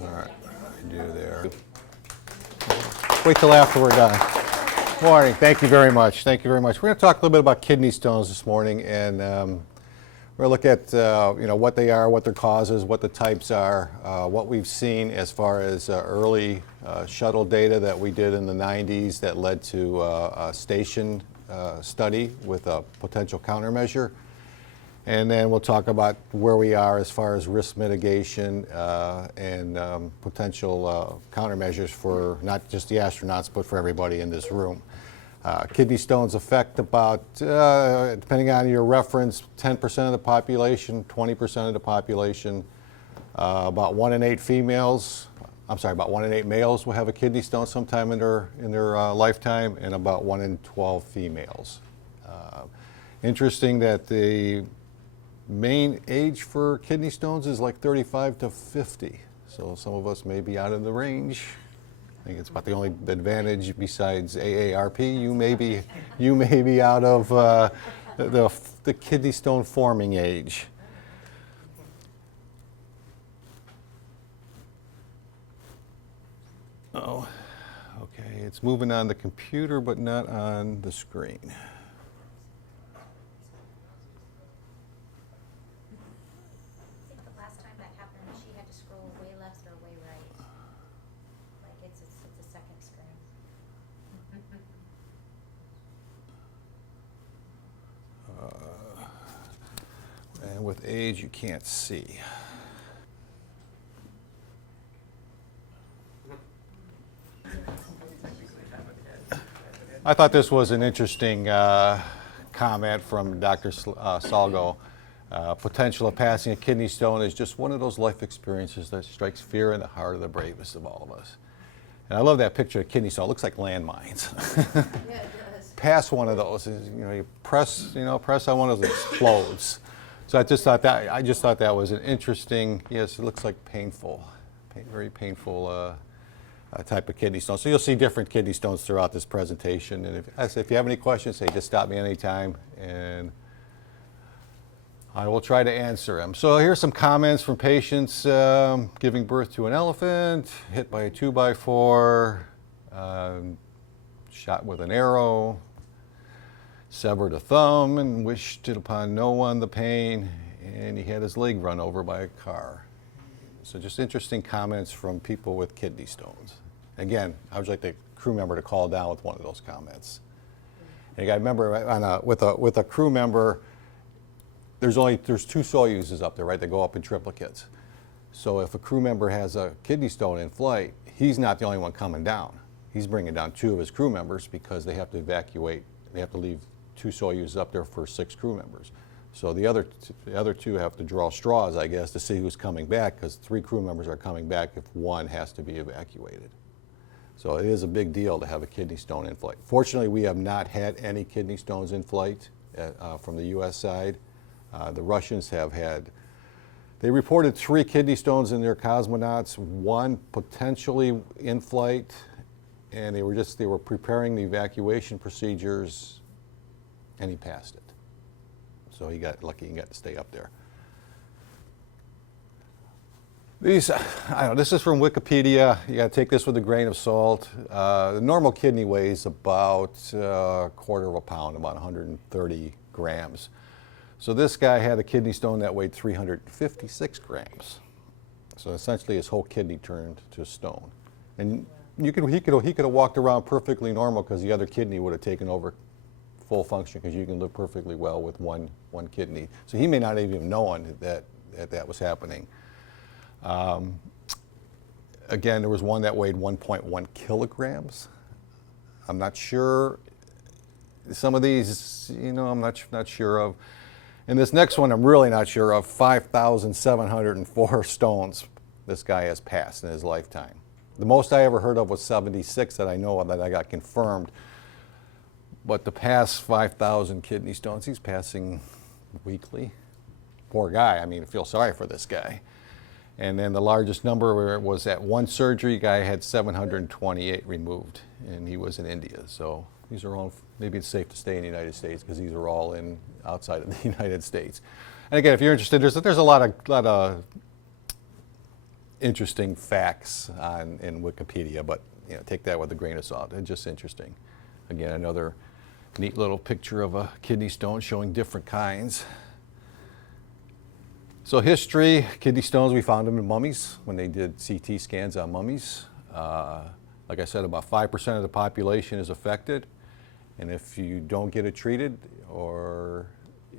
All right, I do there. Wait till after we're done. Morning. Thank you very much. Thank you very much. We're going to talk a little bit about kidney stones this morning, and we're going to look at what they are, what their causes, what the types are, what we've seen as far as early shuttle data that we did in the 90s that led to a station study with a potential countermeasure. And then we'll talk about where we are as far as risk mitigation and potential countermeasures for not just the astronauts, but for everybody in this room. Kidney stones affect about, depending on your reference, 10% of the population, 20% of the population. About 1 in 8 about 1 in 8 males will have a kidney stone sometime in their lifetime, and about 1 in 12 females. Interesting that the main age for kidney stones is like 35 to 50. So some of us may be out of the range. I think it's about the only advantage besides AARP. You may be out of the kidney stone forming age. Oh, okay. It's moving on the computer, but not on the screen. And with age, you can't see. I thought this was an interesting comment from Dr. Salgo. Potential of passing a kidney stone is just one of those life experiences that strikes fear in the heart of the bravest of all of us. And I love that picture of kidney stone. It looks like landmines. Yeah, it does. Pass one of those, you press on one of those, it explodes. So I just thought that was an interesting. Yes, it looks like very painful type of kidney stone. So you'll see different kidney stones throughout this presentation. And if you have any questions, say just stop me anytime, and I will try to answer them. So here's some comments from patients giving birth to an elephant, hit by a 2x4, shot with an arrow, severed a thumb and wished it upon no one the pain, and he had his leg run over by a car. So just interesting comments from people with kidney stones. Again, I would like the crew member to call down with one of those comments. And you got to remember, with a crew member, there's 2 Soyuzes up there, right? They go up in triplicates. So if a crew member has a kidney stone in flight, he's not the only one coming down. He's bringing down 2 of his crew members because they have to evacuate. They have to leave 2 Soyuzes up there for 6 crew members. So the other 2 have to draw straws, I guess, to see who's coming back, because 3 crew members are coming back if 1 has to be evacuated. So it is a big deal to have a kidney stone in flight. Fortunately, we have not had any kidney stones in flight from the U.S. side. The Russians have had. They reported 3 kidney stones in their cosmonauts, 1 potentially in flight, and they were preparing the evacuation procedures, and he passed it. So he got lucky and got to stay up there. This is from Wikipedia. You got to take this with a grain of salt. The normal kidney weighs about a quarter of a pound, about 130 grams. So this guy had a kidney stone that weighed 356 grams. So essentially his whole kidney turned to stone. And he could have walked around perfectly normal because the other kidney would have taken over full function, because you can live perfectly well with one kidney. So he may not have even known that was happening. Again, there was one that weighed 1.1 kilograms. I'm not sure. Some of these, I'm not sure of. And this next one I'm really not sure of. 5,704 stones this guy has passed in his lifetime. The most I ever heard of was 76 that I know of, that I got confirmed. But the past 5,000 kidney stones, he's passing weekly. Poor guy. I mean, I feel sorry for this guy. And then the largest number was at 1 surgery. Guy had 728 removed, and he was in India. So these are all, maybe it's safe to stay in the United States because these are all outside of the United States. And again, if you're interested, there's a lot of interesting facts in Wikipedia, but take that with a grain of salt. It's just interesting. Again, another neat little picture of a kidney stone showing different kinds. So history, kidney stones, we found them in mummies when they did CT scans on mummies. Like I said, about 5% of the population is affected. And if you don't get it treated, or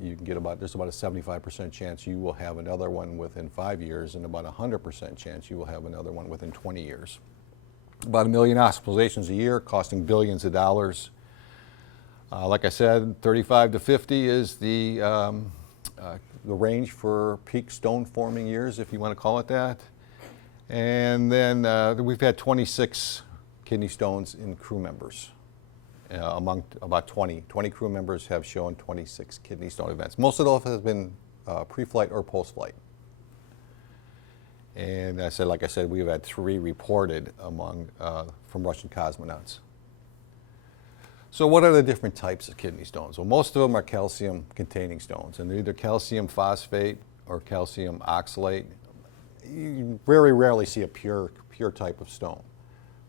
you can get there's about a 75% chance you will have another one within 5 years, and about a 100% chance you will have another one within 20 years. About 1 million hospitalizations a year, costing billions of dollars. Like I said, 35 to 50 is the range for peak stone forming years, if you want to call it that. And then we've had 26 kidney stones in crew members. Among about 20 crew members have shown 26 kidney stone events. Most of those have been pre-flight or post-flight. And like I said, we've had 3 reported from Russian cosmonauts. So what are the different types of kidney stones? Well, most of them are calcium-containing stones, and they're either calcium phosphate or calcium oxalate. You very rarely see a pure type of stone.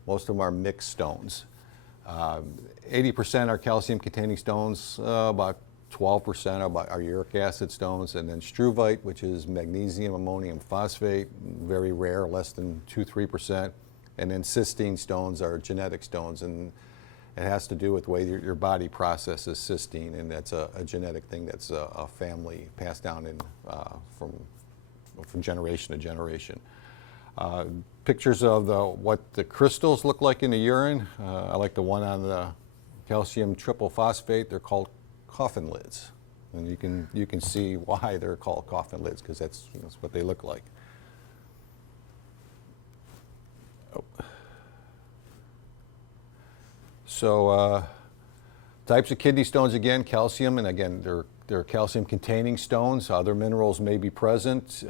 Most of them are mixed stones. 80% are calcium-containing stones, about 12% are uric acid stones, and then struvite, which is magnesium ammonium phosphate, very rare, less than 2-3%. And then cysteine stones are genetic stones, and it has to do with the way your body processes cysteine, and that's a genetic thing that's a family passed down from generation to generation. Pictures of what the crystals look like in the urine. I like the one on the calcium triple phosphate. They're called coffin lids, and you can see why they're called coffin lids, because that's what they look like. Oh. So types of kidney stones, again, calcium, and again, they're calcium-containing stones. Other minerals may be present.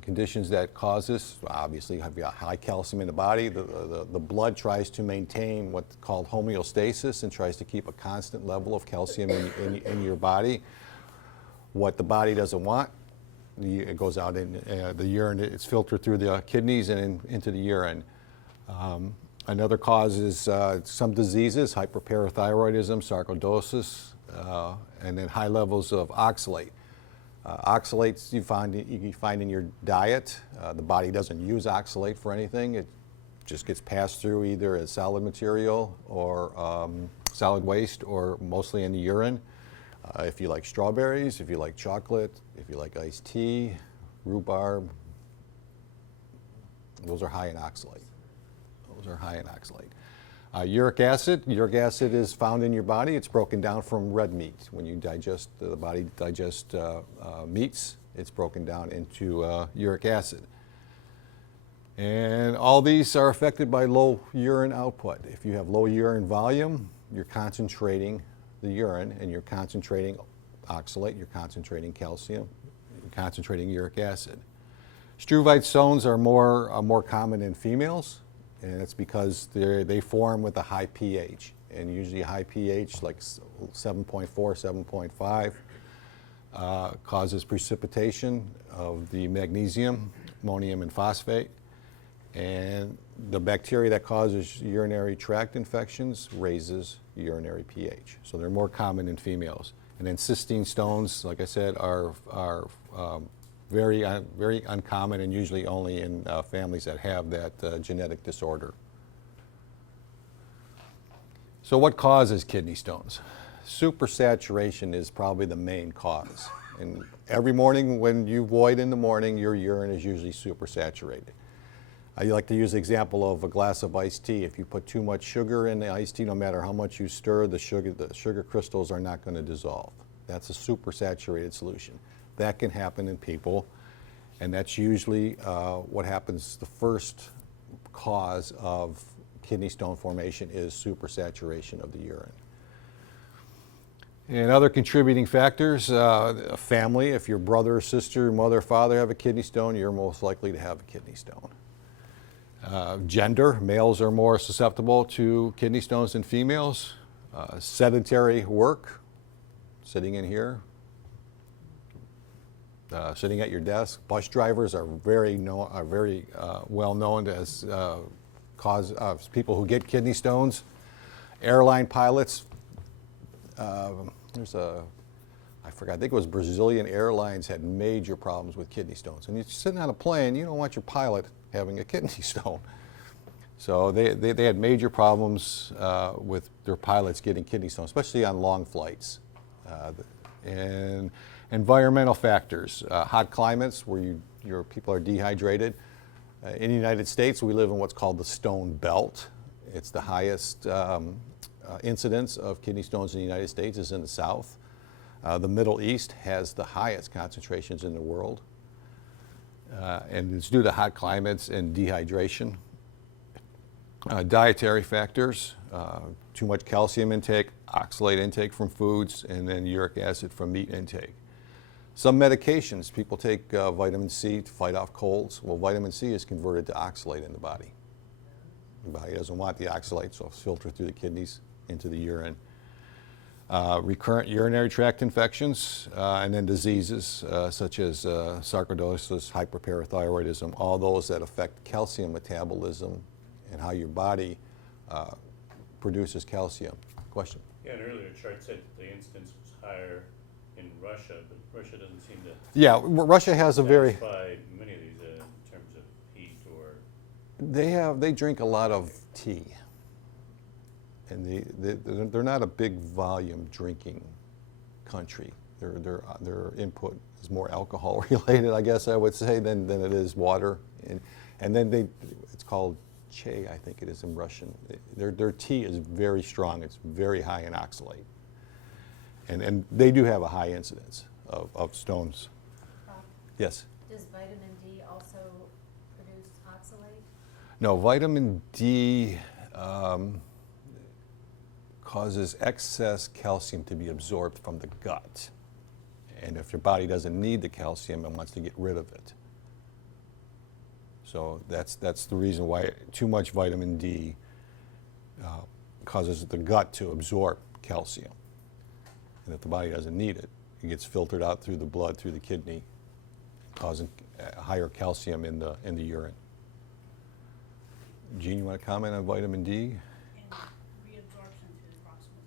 Conditions that cause this, obviously, have got high calcium in the body. The blood tries to maintain what's called homeostasis and tries to keep a constant level of calcium in your body. What the body doesn't want, it goes out in the urine. It's filtered through the kidneys and into the urine. Another cause is some diseases, hyperparathyroidism, sarcoidosis, and then high levels of oxalate. Oxalates you find in your diet. The body doesn't use oxalate for anything. It just gets passed through either as solid material or solid waste, or mostly in the urine. If you like strawberries, if you like chocolate, if you like iced tea, rhubarb, those are high in oxalate. Uric acid is found in your body. It's broken down from red meat. When you digest, the body digests meats, it's broken down into uric acid. And all these are affected by low urine output. If you have low urine volume, you're concentrating the urine, and you're concentrating oxalate, you're concentrating calcium, you're concentrating uric acid. Struvite stones are more common in females. And it's because they form with a high pH, and usually a high pH like 7.4, 7.5 causes precipitation of the magnesium, ammonium, and phosphate. And the bacteria that causes urinary tract infections raises urinary pH. So they're more common in females. And then cysteine stones, like I said, are very uncommon, and usually only in families that have that genetic disorder. So what causes kidney stones? Supersaturation is probably the main cause. And every morning when you void in the morning, your urine is usually supersaturated. I like to use the example of a glass of iced tea. If you put too much sugar in the iced tea, no matter how much you stir, the sugar crystals are not going to dissolve. That's a supersaturated solution. That can happen in people, and that's usually what happens. The first cause of kidney stone formation is supersaturation of the urine. And other contributing factors, a family, if your brother or sister, mother, father have a kidney stone, you're most likely to have a kidney stone. Gender, males are more susceptible to kidney stones than females. Sedentary work, sitting in here, sitting at your desk. Bus drivers are very well known as people who get kidney stones. Airline pilots. I forgot, I think it was Brazilian Airlines had major problems with kidney stones. And you're sitting on a plane, you don't want your pilot having a kidney stone. So they had major problems with their pilots getting kidney stones, especially on long flights. And environmental factors, hot climates where your people are dehydrated. In the United States, we live in what's called the stone belt. It's the highest incidence of kidney stones in the United States is in the South. The Middle East has the highest concentrations in the world. And it's due to hot climates and dehydration. Dietary factors, too much calcium intake, oxalate intake from foods, and then uric acid from meat intake. Some medications, people take vitamin C to fight off colds. Well, vitamin C is converted to oxalate in the body. The body doesn't want the oxalate, so it's filtered through the kidneys into the urine. Recurrent urinary tract infections, and then diseases such as sarcoidosis, hyperparathyroidism, all those that affect calcium metabolism and how your body produces calcium. Question? Yeah, an earlier chart said the incidence was higher in Russia, but Russia doesn't seem to Russia has a very satisfy many of these in terms of heat or... They drink a lot of tea. And they're not a big volume drinking country. Their input is more alcohol related, I guess I would say, than it is water. And then it's called chai, I think it is in Russian. Their tea is very strong. It's very high in oxalate. And they do have a high incidence of stones. Yes? Does vitamin D also produce oxalate? No, vitamin D causes excess calcium to be absorbed from the gut. And if your body doesn't need the calcium, it wants to get rid of it. So that's the reason why too much vitamin D causes the gut to absorb calcium. And if the body doesn't need it, it gets filtered out through the blood, through the kidney, causing higher calcium in the urine. Jean, you want to comment on vitamin D? Reabsorption to the proximal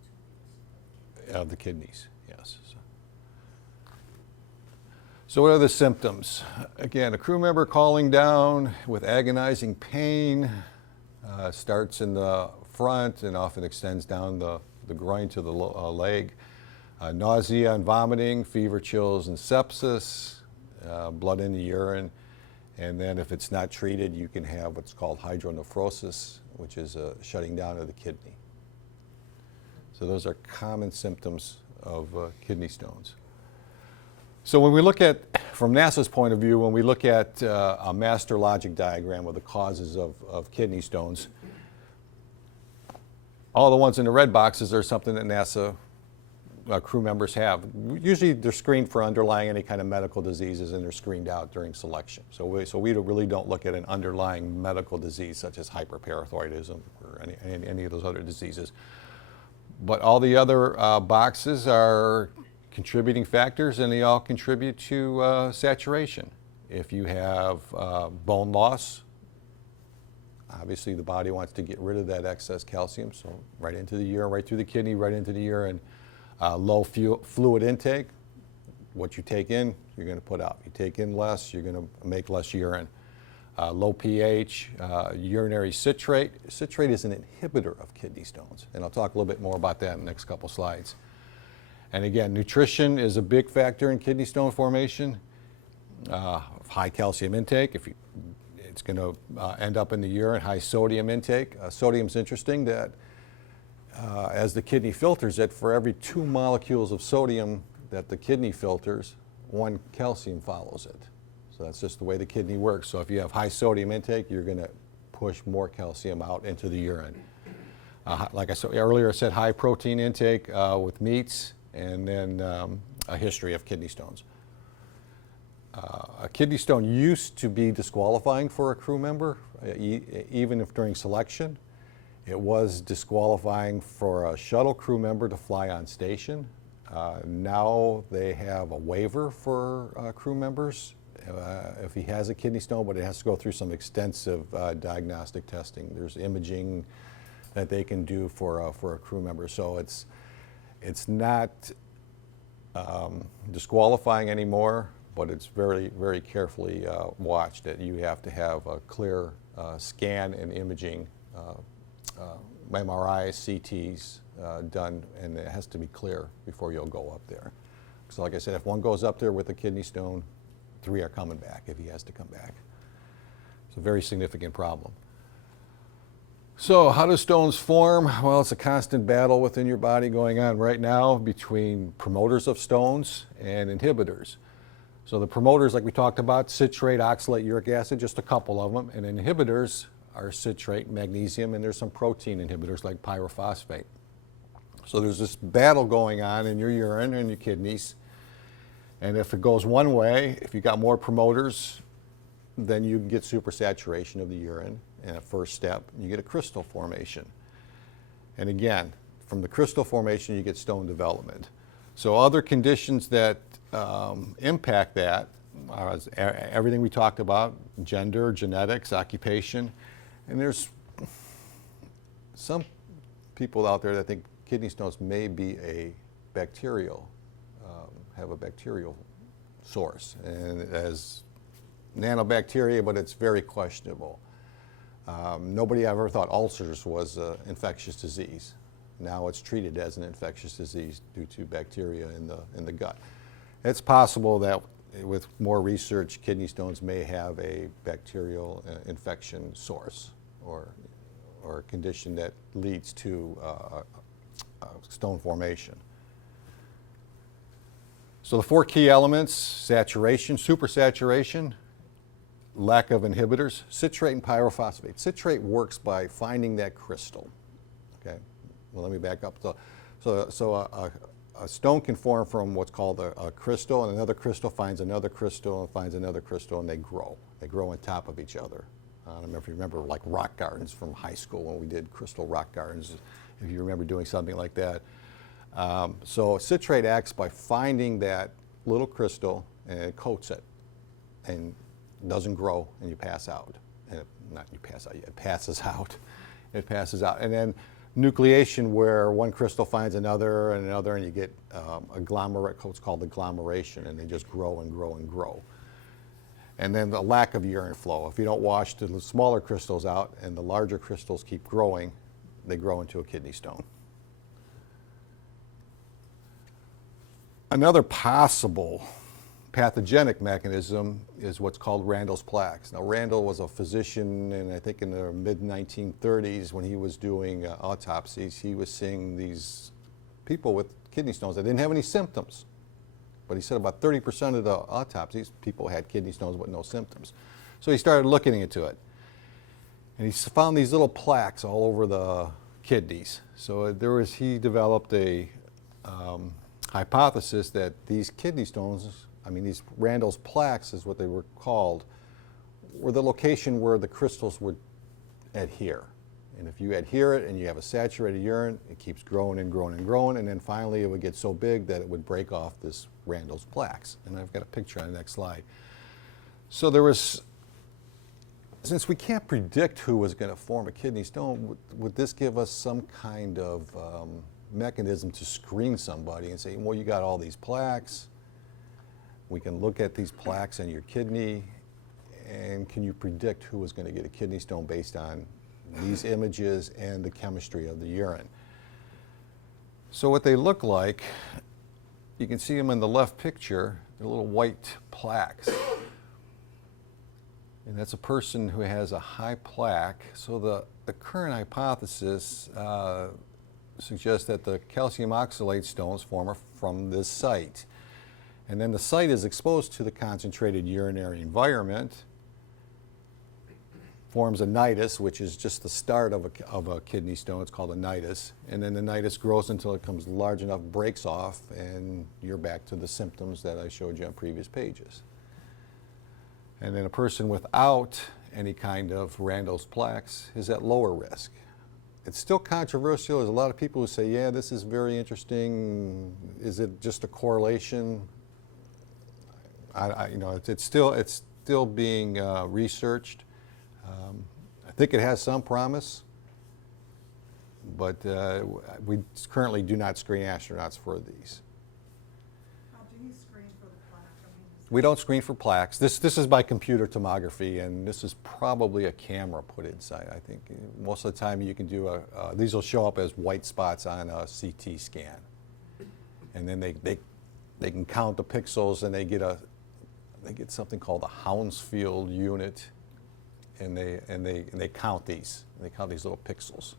2 of the kidneys. Of the kidneys, yes. So what are the symptoms? Again, a crew member calling down with agonizing pain, starts in the front and often extends down the groin to the leg. Nausea and vomiting, fever, chills, and sepsis, blood in the urine. And then if it's not treated, you can have what's called hydronephrosis, which is a shutting down of the kidney. So those are common symptoms of kidney stones. So when we look at, from NASA's point of view, when we look at a master logic diagram of the causes of kidney stones, all the ones in the red boxes are something that NASA crew members have. Usually they're screened for underlying any kind of medical diseases and they're screened out during selection. So we really don't look at an underlying medical disease such as hyperparathyroidism or any of those other diseases. But all the other boxes are contributing factors and they all contribute to saturation. If you have bone loss, obviously the body wants to get rid of that excess calcium, so right into the urine, right through the kidney, right into the urine. Low fluid intake, what you take in, you're going to put out. You take in less, you're going to make less urine. Low pH, urinary citrate. Citrate is an inhibitor of kidney stones, and I'll talk a little bit more about that in the next couple slides. And again, nutrition is a big factor in kidney stone formation. High calcium intake, it's going to end up in the urine. High sodium intake. Sodium's interesting that as the kidney filters it, for every 2 molecules of sodium that the kidney filters, 1 calcium follows it. So that's just the way the kidney works. So if you have high sodium intake, you're going to push more calcium out into the urine. Like I said earlier, I said high protein intake with meats, and then a history of kidney stones. A kidney stone used to be disqualifying for a crew member, even if during selection. It was disqualifying for a shuttle crew member to fly on station. Now they have a waiver for crew members if he has a kidney stone, but it has to go through some extensive diagnostic testing. There's imaging that they can do for a crew member. So it's not disqualifying anymore, but it's very, very carefully watched. That you have to have a clear scan and imaging, MRIs, CTs done, and it has to be clear before you'll go up there. So like I said, if one goes up there with a kidney stone, 3 are coming back if he has to come back. It's a very significant problem. So how do stones form? Well, it's a constant battle within your body going on right now between promoters of stones and inhibitors. So the promoters, like we talked about, citrate, oxalate, uric acid, just a couple of them, and inhibitors are citrate, magnesium, and there's some protein inhibitors like pyrophosphate. So there's this battle going on in your urine and your kidneys, and if it goes one way, if you got more promoters, then you can get supersaturation of the urine. And a first step, you get a crystal formation. And again, from the crystal formation, you get stone development. So other conditions that impact that are everything we talked about, gender, genetics, occupation. And there's some people out there that think kidney stones may be a bacterial, have a bacterial source. And as nanobacteria, but it's very questionable. Nobody ever thought ulcers was an infectious disease. Now it's treated as an infectious disease due to bacteria in the gut. It's possible that with more research, kidney stones may have a bacterial infection source or a condition that leads to stone formation. So the 4 key elements: saturation, supersaturation, lack of inhibitors, citrate and pyrophosphate. Citrate works by finding that crystal. Okay, well, let me back up. So a stone can form from what's called a crystal, and another crystal finds another crystal and finds another crystal, and they grow. They grow on top of each other. I don't know if you remember like rock gardens from high school when we did crystal rock gardens, if you remember doing something like that. So citrate acts by finding that little crystal and it coats it and doesn't grow, and you pass out. And it passes out. It passes out. And then nucleation, where one crystal finds another and another, and you get agglomerate, what's called agglomeration, and they just grow and grow and grow. And then the lack of urine flow. If you don't wash the smaller crystals out and the larger crystals keep growing, they grow into a kidney stone. Another possible pathogenic mechanism is what's called Randall's plaques. Now, Randall was a physician, and I think in the mid-1930s, when he was doing autopsies, he was seeing these people with kidney stones that didn't have any symptoms. But he said about 30% of the autopsies, people had kidney stones with no symptoms. So he started looking into it. And he found these little plaques all over the kidneys. So he developed a hypothesis that these kidney stones, these Randall's plaques is what they were called, were the location where the crystals would adhere. And if you adhere it and you have a saturated urine, it keeps growing and growing and growing, and then finally it would get so big that it would break off this Randall's plaques. And I've got a picture on the next slide. So since we can't predict who was going to form a kidney stone, would this give us some kind of mechanism to screen somebody and say, well, you got all these plaques, we can look at these plaques in your kidney, and can you predict who is going to get a kidney stone based on these images and the chemistry of the urine? So what they look like, you can see them in the left picture, they're little white plaques. And that's a person who has a high plaque. So the current hypothesis suggests that the calcium oxalate stones form from this site. And then the site is exposed to the concentrated urinary environment, forms a nidus, which is just the start of a kidney stone. It's called a nidus. And then the nidus grows until it becomes large enough, breaks off, and you're back to the symptoms that I showed you on previous pages. And then a person without any kind of Randall's plaques is at lower risk. it's still controversial. There's a lot of people who say, yeah, this is very interesting. Is it just a correlation? You know, it's still being researched. I think it has some promise, but we currently do not screen astronauts for these. How do you screen for the plaque? I mean, We don't screen for plaques. This is by computer tomography, and this is probably a camera put inside. I think most of the time you can do these will show up as white spots on a CT scan, and then they can count the pixels, and they get something called a Hounsfield unit, and they count these. They count these little pixels.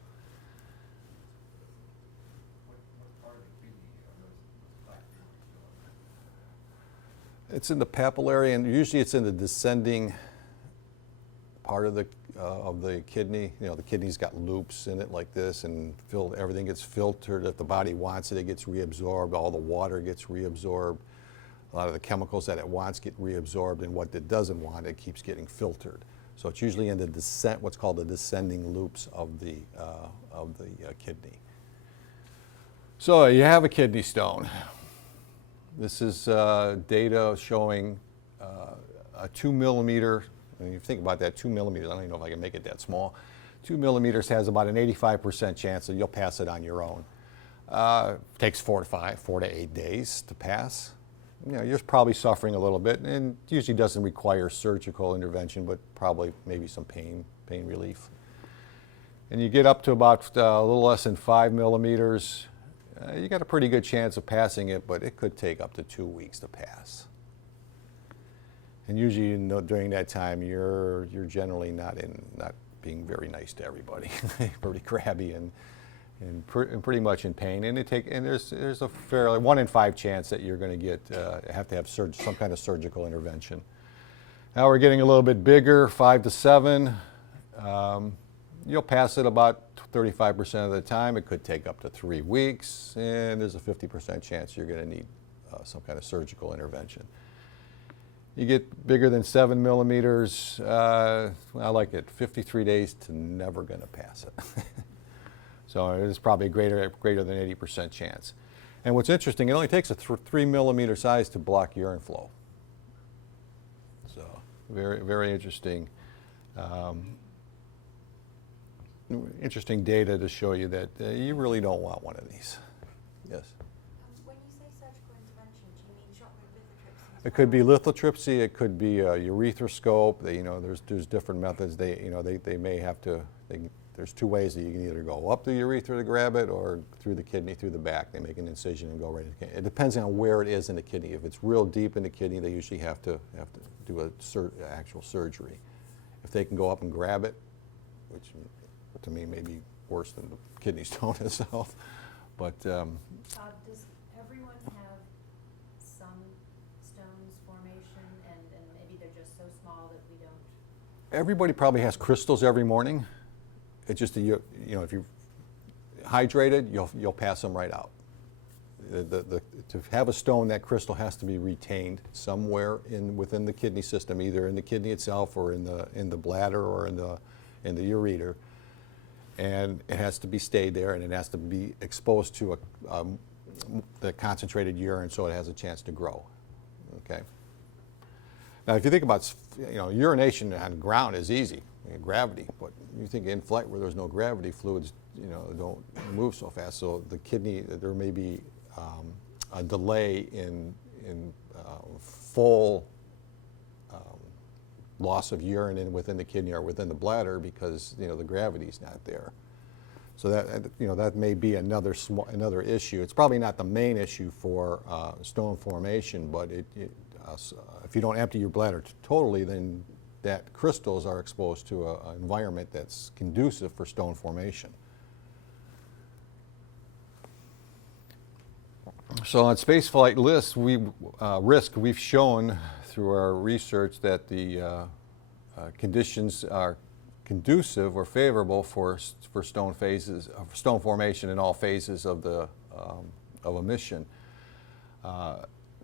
It's in the papillary, and usually it's in the descending part of the kidney. You know, the kidney's got loops in it like this, and everything gets filtered. If the body wants it, it gets reabsorbed. All the water gets reabsorbed. A lot of the chemicals that it wants get reabsorbed, and what it doesn't want, it keeps getting filtered. So it's usually in the what's called the descending loops of the kidney. So you have a kidney stone. This is data showing a 2 millimeter, and you think about that, 2 millimeters, I don't even know if I can make it that small. 2 millimeters has about an 85% chance that you'll pass it on your own. Takes 4 to 8 days to pass. You know, you're probably suffering a little bit, and usually doesn't require surgical intervention, but probably maybe some pain relief. And you get up to about a little less than 5 millimeters. You got a pretty good chance of passing it, but it could take up to 2 weeks to pass. And usually, during that time, you're generally not being very nice to everybody, pretty crabby and pretty much in pain. And there's a fairly 1 in 5 chance that you're going to have to have some kind of surgical intervention. Now we're getting a little bit bigger, 5 to 7. You'll pass it about 35% of the time. It could take up to 3 weeks, and there's a 50% chance you're going to need some kind of surgical intervention. You get bigger than 7 millimeters, I like it, 53 days to never going to pass it. So it's probably greater than 80% chance. And what's interesting, it only takes a 3 millimeter size to block urine flow. So very, very interesting. Interesting data to show you that you really don't want one of these. Yes? When you say surgical intervention, do you mean shot with lithotripsy? It could be lithotripsy. It could be a urethroskope. There's different methods. They may have to. There's 2 ways that you can either go up the urethra to grab it, or through the kidney, through the back. They make an incision and go right in the kidney. It depends on where it is in the kidney. If it's real deep in the kidney, they usually have to do actual surgery. If they can go up and grab it, which to me may be worse than the kidney stone itself, but. Does everyone have some stones formation, and maybe they're just so small that we don't? Everybody probably has crystals every morning. It's just that if you're hydrated, you'll pass them right out. To have a stone, that crystal has to be retained somewhere within the kidney system, either in the kidney itself, or in the bladder, or in the ureter, and it has to be stayed there, and it has to be exposed to the concentrated urine, so it has a chance to grow. Okay. Now, if you think about urination on the ground is easy. Gravity, but you think in flight where there's no gravity, fluids don't move so fast. So the kidney, there may be a delay in full loss of urine within the kidney or within the bladder, because the gravity's not there. So that may be another issue. It's probably not the main issue for stone formation, but if you don't empty your bladder totally, then that crystals are exposed to an environment that's conducive for stone formation. So on spaceflight risk, we've shown through our research that the conditions are conducive or favorable for stone formation in all phases of a mission.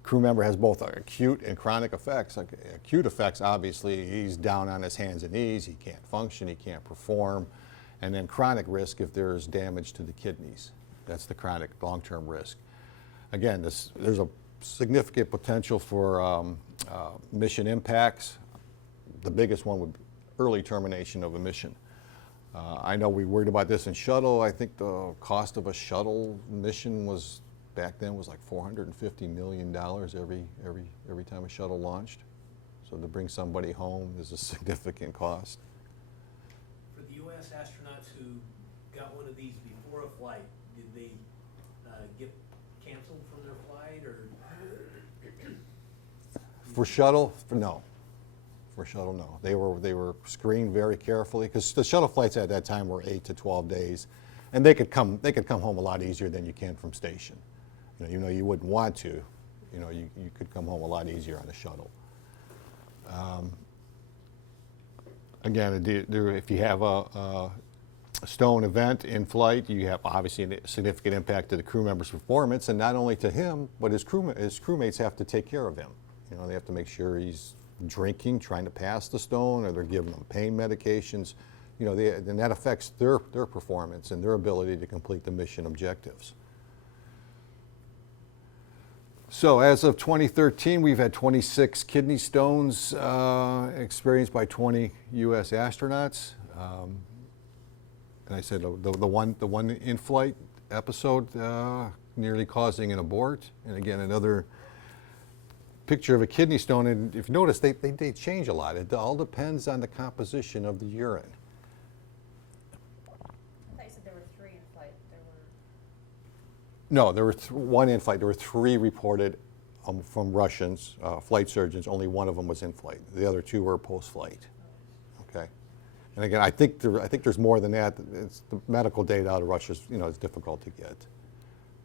Crew member has both acute and chronic effects. Like acute effects, obviously, he's down on his hands and knees, he can't function, he can't perform, and then chronic risk if there's damage to the kidneys. That's the chronic long-term risk. Again, there's a significant potential for mission impacts. The biggest one would be early termination of a mission. I know we worried about this in shuttle. I think the cost of a shuttle mission was, back then, was like $450 million every time a shuttle launched. So to bring somebody home is a significant cost. For the U.S. astronauts who got one of these before a flight, did they get canceled from their flight, or? For shuttle, no. For shuttle, no. They were screened very carefully, because the shuttle flights at that time were 8 to 12 days, and they could come home a lot easier than you can from station. You know, you wouldn't want to. You know, you could come home a lot easier on a shuttle. Again, if you have a stone event in flight, you have obviously a significant impact to the crew member's performance, and not only to him, but his crewmates have to take care of him. You know, they have to make sure he's drinking, trying to pass the stone, or they're giving them pain medications. You know, and that affects their performance and their ability to complete the mission objectives. So as of 2013, we've had 26 kidney stones experienced by 20 U.S. astronauts. And I said the one in-flight episode nearly causing an abort. And again, another picture of a kidney stone. And if you notice, they change a lot. It all depends on the composition of the urine. I thought you said there were 3 in flight. No, there were one in flight. There were 3 reported from Russians, flight surgeons. Only one of them was in flight. The other 2 were post-flight. Okay, and again, I think there's more than that. It's the medical data out of Russia is difficult to get,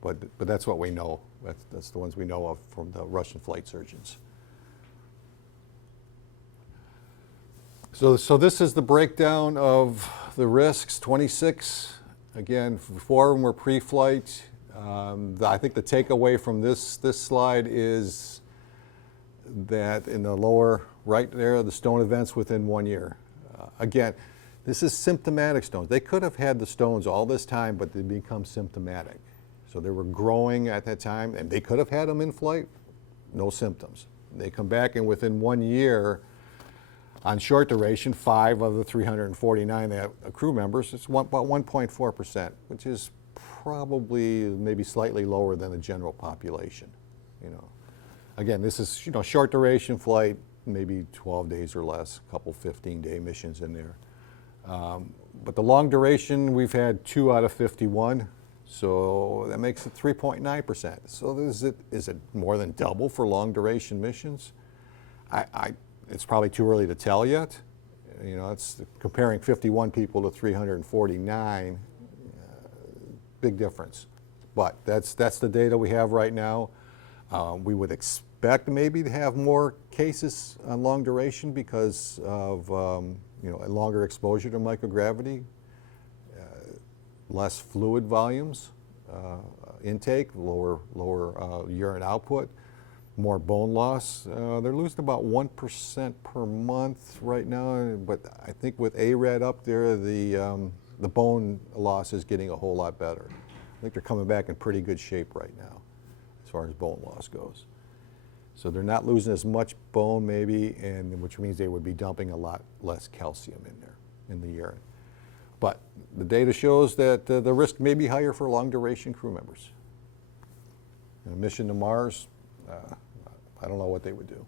but that's what we know. That's the ones we know of from the Russian flight surgeons. So this is the breakdown of the risks. 26. Again, 4 of them were pre-flight. I think the takeaway from this slide is that in the lower right there, the stone events within 1 year. Again, this is symptomatic stones. They could have had the stones all this time, but they become symptomatic. So they were growing at that time, and they could have had them in flight, no symptoms. They come back, and within 1 year, on short duration, 5 of the 349 crew members, it's about 1.4%, which is probably maybe slightly lower than the general population. You know, again, this is short duration flight, maybe 12 days or less, a couple 15-day missions in there. But the long duration, we've had 2 out of 51, so that makes it 3.9%. So is it more than double for long duration missions? It's probably too early to tell yet. You know, it's comparing 51 people to 349. Big difference, but that's the data we have right now. We would expect maybe to have more cases on long duration because of a longer exposure to microgravity, less fluid volumes, intake, lower urine output, more bone loss. They're losing about 1% per month right now, but I think with ARED up there, the bone loss is getting a whole lot better. I think they're coming back in pretty good shape right now as far as bone loss goes. So they're not losing as much bone maybe, and which means they would be dumping a lot less calcium in there, in the urine. But the data shows that the risk may be higher for long duration crew members. In a mission to Mars, I don't know what they would do.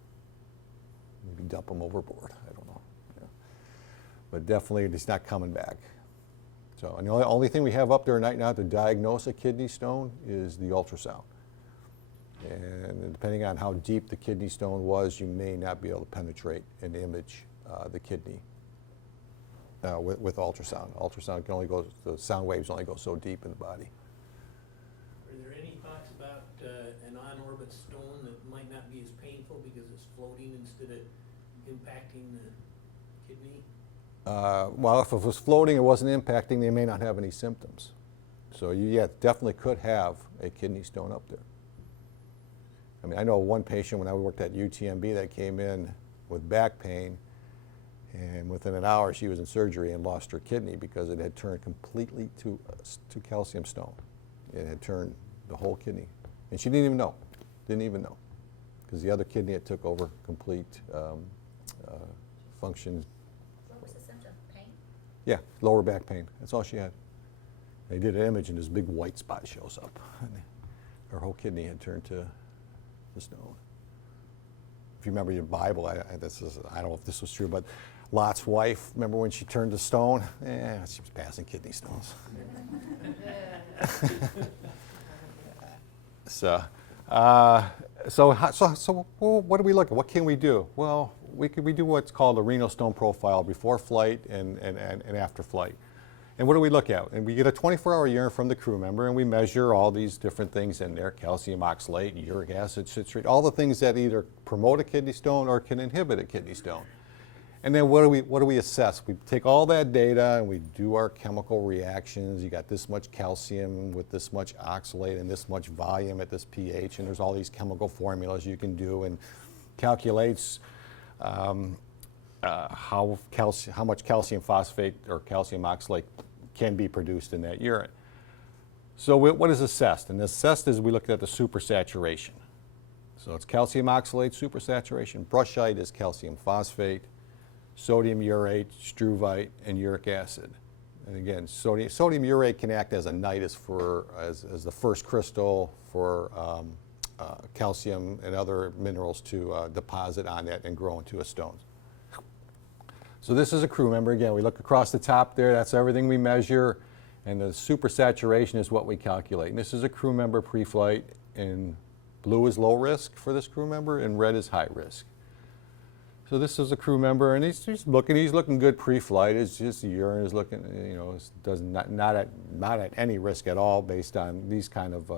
Maybe dump them overboard, I don't know. Yeah. But definitely it's not coming back. So, and the only thing we have up there right now to diagnose a kidney stone is the ultrasound. And depending on how deep the kidney stone was, you may not be able to penetrate and image the kidney with ultrasound. Ultrasound can only go, the sound waves only go so deep in the body. Are there any thoughts about an on-orbit stone that might not be as painful because it's floating instead of impacting the kidney? Well, if it was floating, it wasn't impacting, they may not have any symptoms. So you definitely could have a kidney stone up there. I mean, I know one patient when I worked at UTMB that came in with back pain, and within an hour, she was in surgery and lost her kidney because it had turned completely to calcium stone. It had turned the whole kidney. And she didn't even know. Didn't even know. Because the other kidney had took over complete function. What was the symptom? Pain? Yeah, lower back pain. That's all she had. They did an image and this big white spot shows up. And her whole kidney had turned to stone. If you remember your Bible, I don't know if this was true, but Lot's wife, remember when she turned to stone? She was passing kidney stones. So what do we look at? What can we do? Well, we do what's called a renal stone profile before flight and after flight. And what do we look at? And we get a 24-hour urine from the crew member, and we measure all these different things in there: calcium oxalate, uric acid, citrate, all the things that either promote a kidney stone or can inhibit a kidney stone. And then what do we assess? We take all that data and we do our chemical reactions. You got this much calcium with this much oxalate and this much volume at this pH, and there's all these chemical formulas you can do and calculates how much calcium phosphate or calcium oxalate can be produced in that urine. So what is assessed? And assessed is we look at the supersaturation. So it's calcium oxalate supersaturation. Brushite is calcium phosphate, sodium urate, struvite, and uric acid. And again, sodium urate can act as a nidus as the first crystal for calcium and other minerals to deposit on that and grow into a stone. So this is a crew member. Again, we look across the top there. That's everything we measure. And the supersaturation is what we calculate. And this is a crew member pre-flight. And blue is low risk for this crew member, and red is high risk. So this is a crew member, and he's looking good pre-flight. It's just the urine is looking, not at any risk at all based on these kind of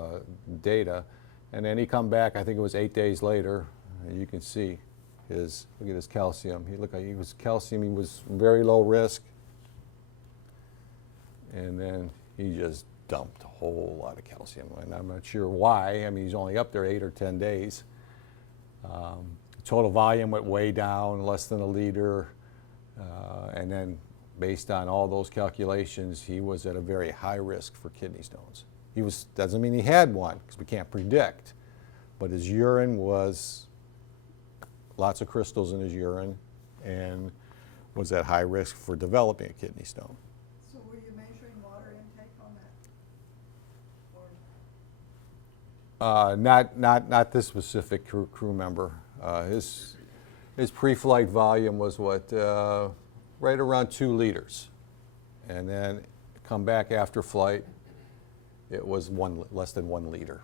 data. And then he come back, I think it was 8 days later, and you can see look at his calcium. He was very low risk. And then he just dumped a whole lot of calcium. And I'm not sure why. I mean, he's only up there 8 or 10 days. Total volume went way down, less than a liter. And then based on all those calculations, he was at a very high risk for kidney stones. Doesn't mean he had one, because we can't predict. But his urine was lots of crystals in his urine and was at high risk for developing a kidney stone. So were you measuring water intake on that? Not this specific crew member. His pre-flight volume was right around 2 liters, and then come back after flight, it was less than 1 liter.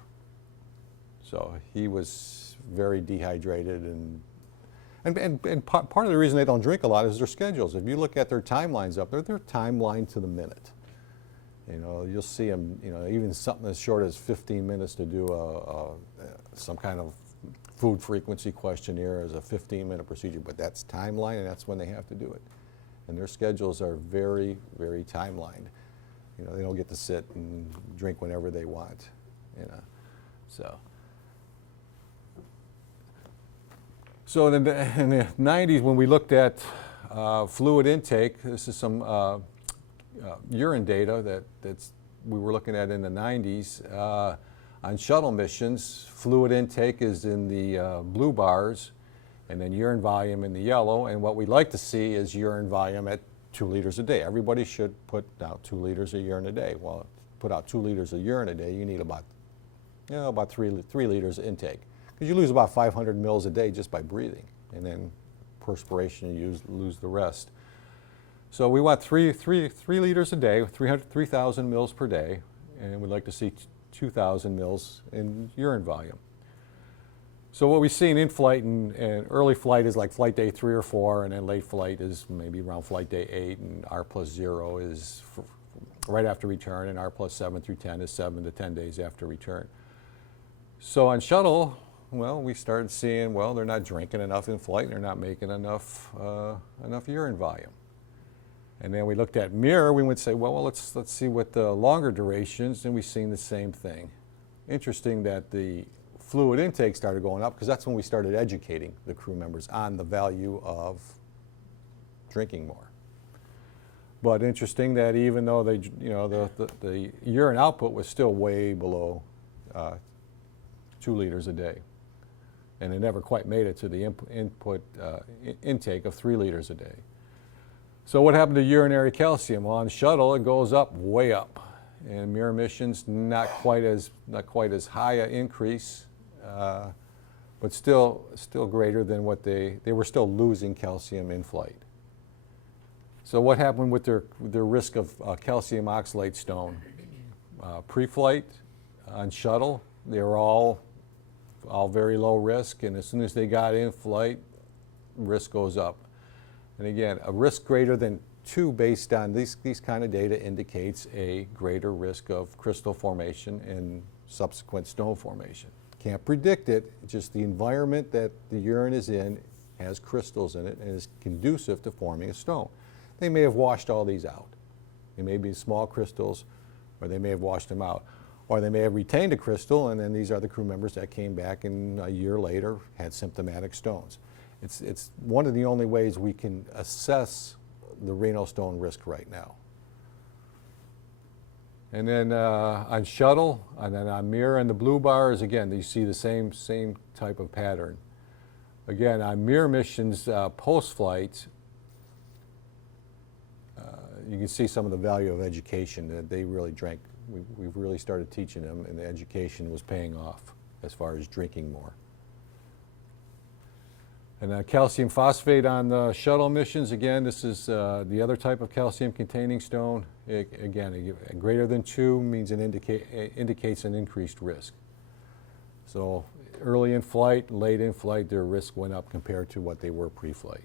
So he was very dehydrated, and part of the reason they don't drink a lot is their schedules. If you look at their timelines up there, they're timelined to the minute. You'll see them, even something as short as 15 minutes to do some kind of food frequency questionnaire as a 15-minute procedure, but that's timeline, and that's when they have to do it. And their schedules are very, very timelined. They don't get to sit and drink whenever they want. So in the 90s, when we looked at fluid intake, this is some urine data that's we were looking at in the 90s. On shuttle missions, fluid intake is in the blue bars, and then urine volume in the yellow. And what we'd like to see is urine volume at 2 liters a day. Everybody should put out 2 liters of urine a day. Well, to put out 2 liters of urine a day, you need about 3 liters of intake. Because you lose about 500 mils a day just by breathing. And then perspiration, you lose the rest. So we want 3 liters a day, 3,000 mils per day. And we'd like to see 2,000 mils in urine volume. So what we see in flight and early flight is like flight day 3 or 4, and then late flight is maybe around flight day 8, and R+0 is right after return, and R+7 through 10 is 7 to 10 days after return. So on shuttle, well, we started seeing, well, they're not drinking enough in flight, and they're not making enough urine volume. And then we looked at mirror, we would say, well, let's see what the longer durations, and we've seen the same thing. Interesting that the fluid intake started going up, because that's when we started educating the crew members on the value of drinking more. But interesting that even though they, the urine output was still way below 2 liters a day, and it never quite made it to the intake of 3 liters a day. So what happened to urinary calcium? Well, on shuttle it goes up, way up, and mirror emissions not quite as high an increase, but still greater than what they were still losing calcium in flight. So what happened with their risk of calcium oxalate stone? Pre-flight on shuttle, they were all very low risk, and as soon as they got in flight, risk goes up. And again, a risk greater than 2 based on these kind of data indicates a greater risk of crystal formation and subsequent stone formation. Can't predict it, just the environment that the urine is in has crystals in it and is conducive to forming a stone. They may have washed all these out. They may be small crystals, or they may have washed them out. Or they may have retained a crystal, and then these are the crew members that came back and a year later had symptomatic stones. It's one of the only ways we can assess the renal stone risk right now. And then on shuttle, and then on mirror and the blue bars, again, you see the same type of pattern. Again, on mirror missions post-flight, you can see some of the value of education that they really drank. We've really started teaching them, and the education was paying off as far as drinking more. And calcium phosphate on the shuttle missions, again, this is the other type of calcium-containing stone. Again, greater than 2 means indicates an increased risk. So early in flight, late in flight, their risk went up compared to what they were pre-flight.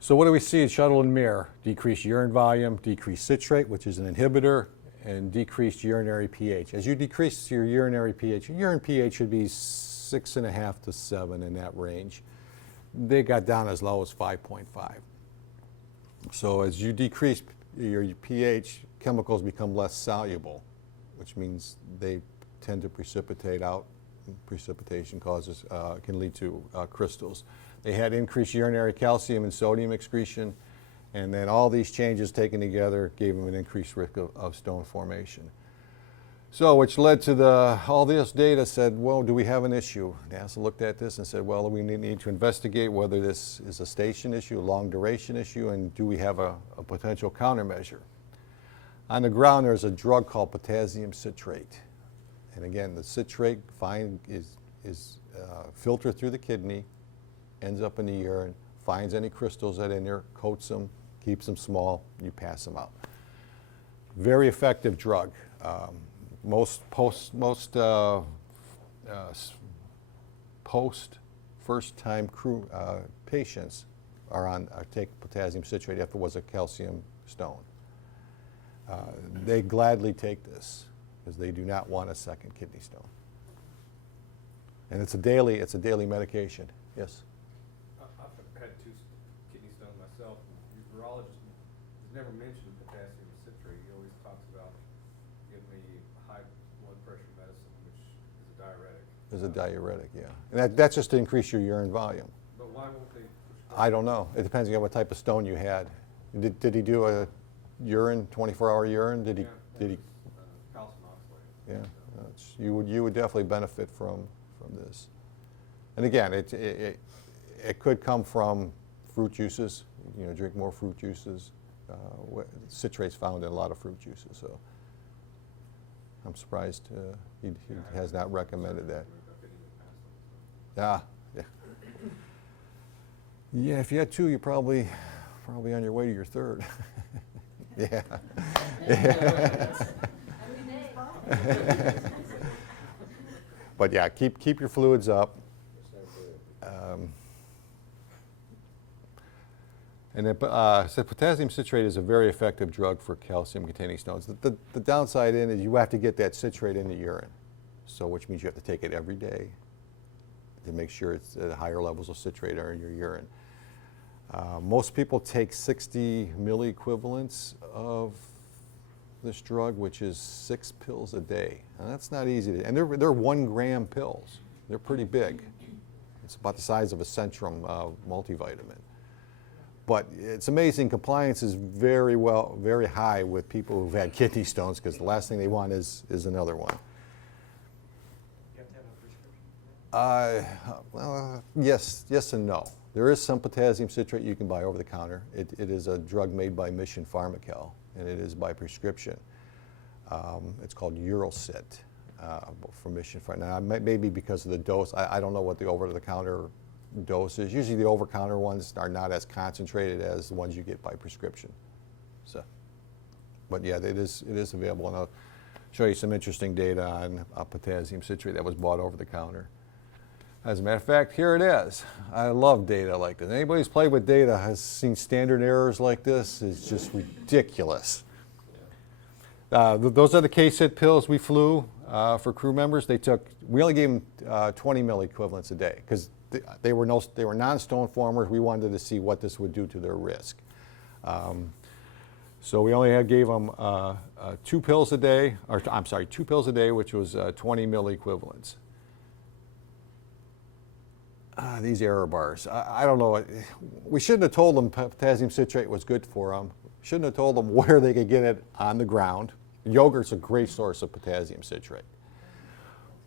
So what do we see in shuttle and mirror? Decreased urine volume, decreased citrate, which is an inhibitor, and decreased urinary pH. As you decrease your urinary pH, your urine pH should be 6.5 to 7 in that range. They got down as low as 5.5. So as you decrease your pH, chemicals become less soluble, which means they tend to precipitate out. Precipitation can lead to crystals. They had increased urinary calcium and sodium excretion, and then all these changes taken together gave them an increased risk of stone formation. So, which led to all this data said, well, do we have an issue? NASA looked at this and said, well, we need to investigate whether this is a station issue, a long duration issue, and do we have a potential countermeasure? On the ground, there's a drug called potassium citrate. And again, the citrate is filtered through the kidney, ends up in the urine, finds any crystals that are in there, coats them, keeps them small, you pass them out. Very effective drug. Most first-time crew patients take potassium citrate if it was a calcium stone. They gladly take this because they do not want a second kidney stone. And it's a daily medication. Yes. I've had 2 kidney stones myself. The urologist has never mentioned potassium citrate. He always talks about giving me high blood pressure medicine, which is a diuretic. Is a diuretic, yeah. And that's just to increase your urine volume. But why won't they prescribe? I don't know. It depends on what type of stone you had. Did he do a urine, 24-hour urine? Did he? Calcium oxalate. Yeah. You would definitely benefit from this. And again, it could come from fruit juices. Drink more fruit juices. Citrate's found in a lot of fruit juices, so I'm surprised he has not recommended that. Yeah. Yeah, if you had 2, you're probably on your way to your 3rd. Yeah. But yeah, keep your fluids up. And then so potassium citrate is a very effective drug for calcium-containing stones. The downside in is you have to get that citrate in the urine, so which means you have to take it every day to make sure it's higher levels of citrate are in your urine. Most people take 60 milliequivalents of this drug, which is 6 pills a day. And that's not easy to, and they're 1 gram pills. They're pretty big. It's about the size of a Centrum multivitamin. But it's amazing, compliance is very high with people who've had kidney stones, because the last thing they want is another one. You have to have a prescription for that? Yes and no. There is some potassium citrate you can buy over the counter. It is a drug made by Mission Pharmacal, and it is by prescription. It's called Uralcit from Mission Pharmacal. Now, maybe because of the dose, I don't know what the over-the-counter dose is. Usually the over-counter ones are not as concentrated as the ones you get by prescription. So, but yeah, it is available, and I'll show you some interesting data on potassium citrate that was bought over the counter. As a matter of fact, here it is. I love data like this. Anybody who's played with data has seen standard errors like this. It's just ridiculous. Those are the K-Sit pills we flew for crew members. We only gave them 20 milliequivalents a day, because they were non-stone formers. We wanted to see what this would do to their risk. So we only gave them 2 pills a day, which was 20 milliequivalents. These error bars. I don't know. We shouldn't have told them potassium citrate was good for them. Shouldn't have told them where they could get it on the ground. Yogurt's a great source of potassium citrate.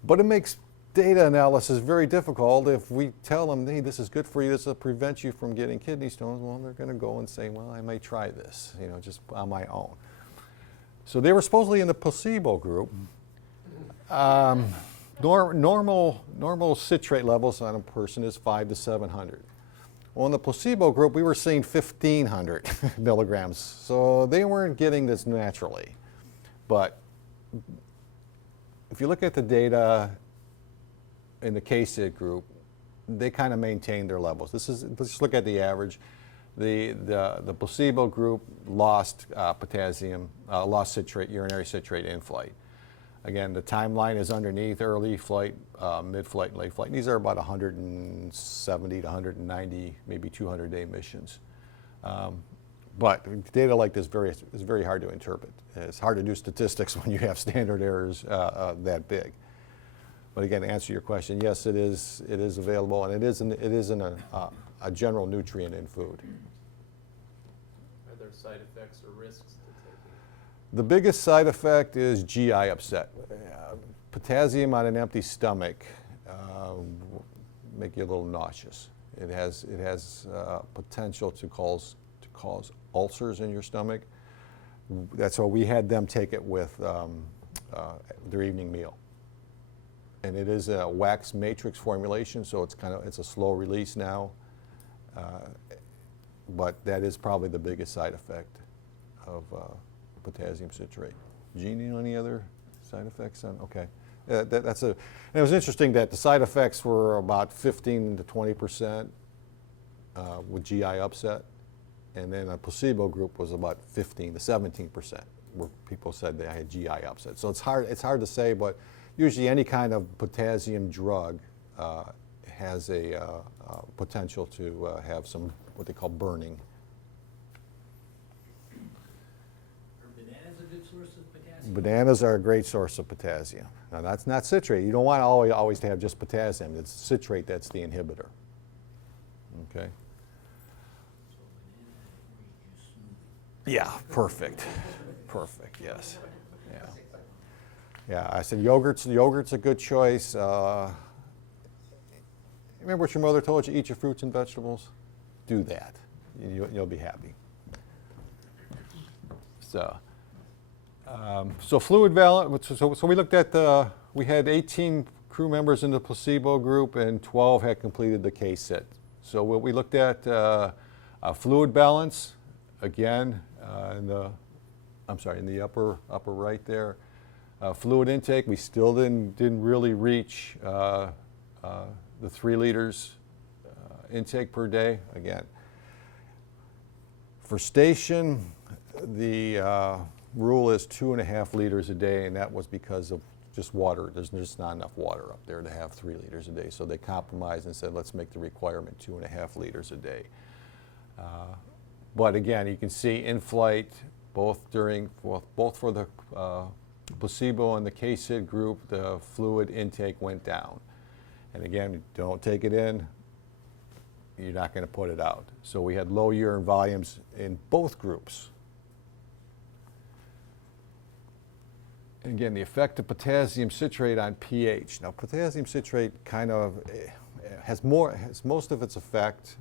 But it makes data analysis very difficult if we tell them, hey, this is good for you, this will prevent you from getting kidney stones. Well, they're going to go and say, well, I may try this, just on my own. So they were supposedly in the placebo group. Normal citrate levels on a person is 500 to 700. Well, in the placebo group, we were seeing 1,500 milligrams. So they weren't getting this naturally. But if you look at the data in the K-Sit group, they kind of maintained their levels. Let's just look at the average. The placebo group lost potassium, lost citrate, urinary citrate in flight. Again, the timeline is underneath: early flight, mid-flight, and late flight. And these are about 170 to 190, maybe 200-day missions. But data like this is very hard to interpret. It's hard to do statistics when you have standard errors that big. But again, to answer your question, yes, it is available, and it isn't a general nutrient in food. Are there side effects or risks to taking? The biggest side effect is GI upset. Potassium on an empty stomach make you a little nauseous. It has potential to cause ulcers in your stomach. That's why we had them take it with their evening meal. And it is a wax matrix formulation, so it's a slow release now. But that is probably the biggest side effect of potassium citrate. Jeannie, any other side effects? Okay. And it was interesting that the side effects were about 15 to 20% with GI upset, and then a placebo group was about 15 to 17% where people said they had GI upset. So it's hard to say, but usually any kind of potassium drug has a potential to have some what they call burning. Are bananas a good source of potassium? Bananas are a great source of potassium. Now that's not citrate. You don't want always to have just potassium. It's citrate that's the inhibitor. Okay. So banana and orange juice smoothie. Yeah, perfect. Perfect, yes. Yeah. Yeah, I said yogurt's a good choice. Remember what your mother told you, eat your fruits and vegetables? Do that. You'll be happy. So fluid balance, so we looked at we had 18 crew members in the placebo group and 12 had completed the K-Sit. So what we looked at fluid balance, again, in the upper right there. Fluid intake, we still didn't really reach the 3 liters intake per day. Again, for station, the rule is 2.5 liters a day, and that was because of just water. There's just not enough water up there to have 3 liters a day. So they compromised and said, let's make the requirement 2.5 liters a day. But again, you can see in flight, both for the placebo and the K-Sit group, the fluid intake went down. And again, don't take it in you're not going to put it out. So we had low urine volumes in both groups. Again, the effect of potassium citrate on pH. Now, potassium citrate kind of has most of its effect,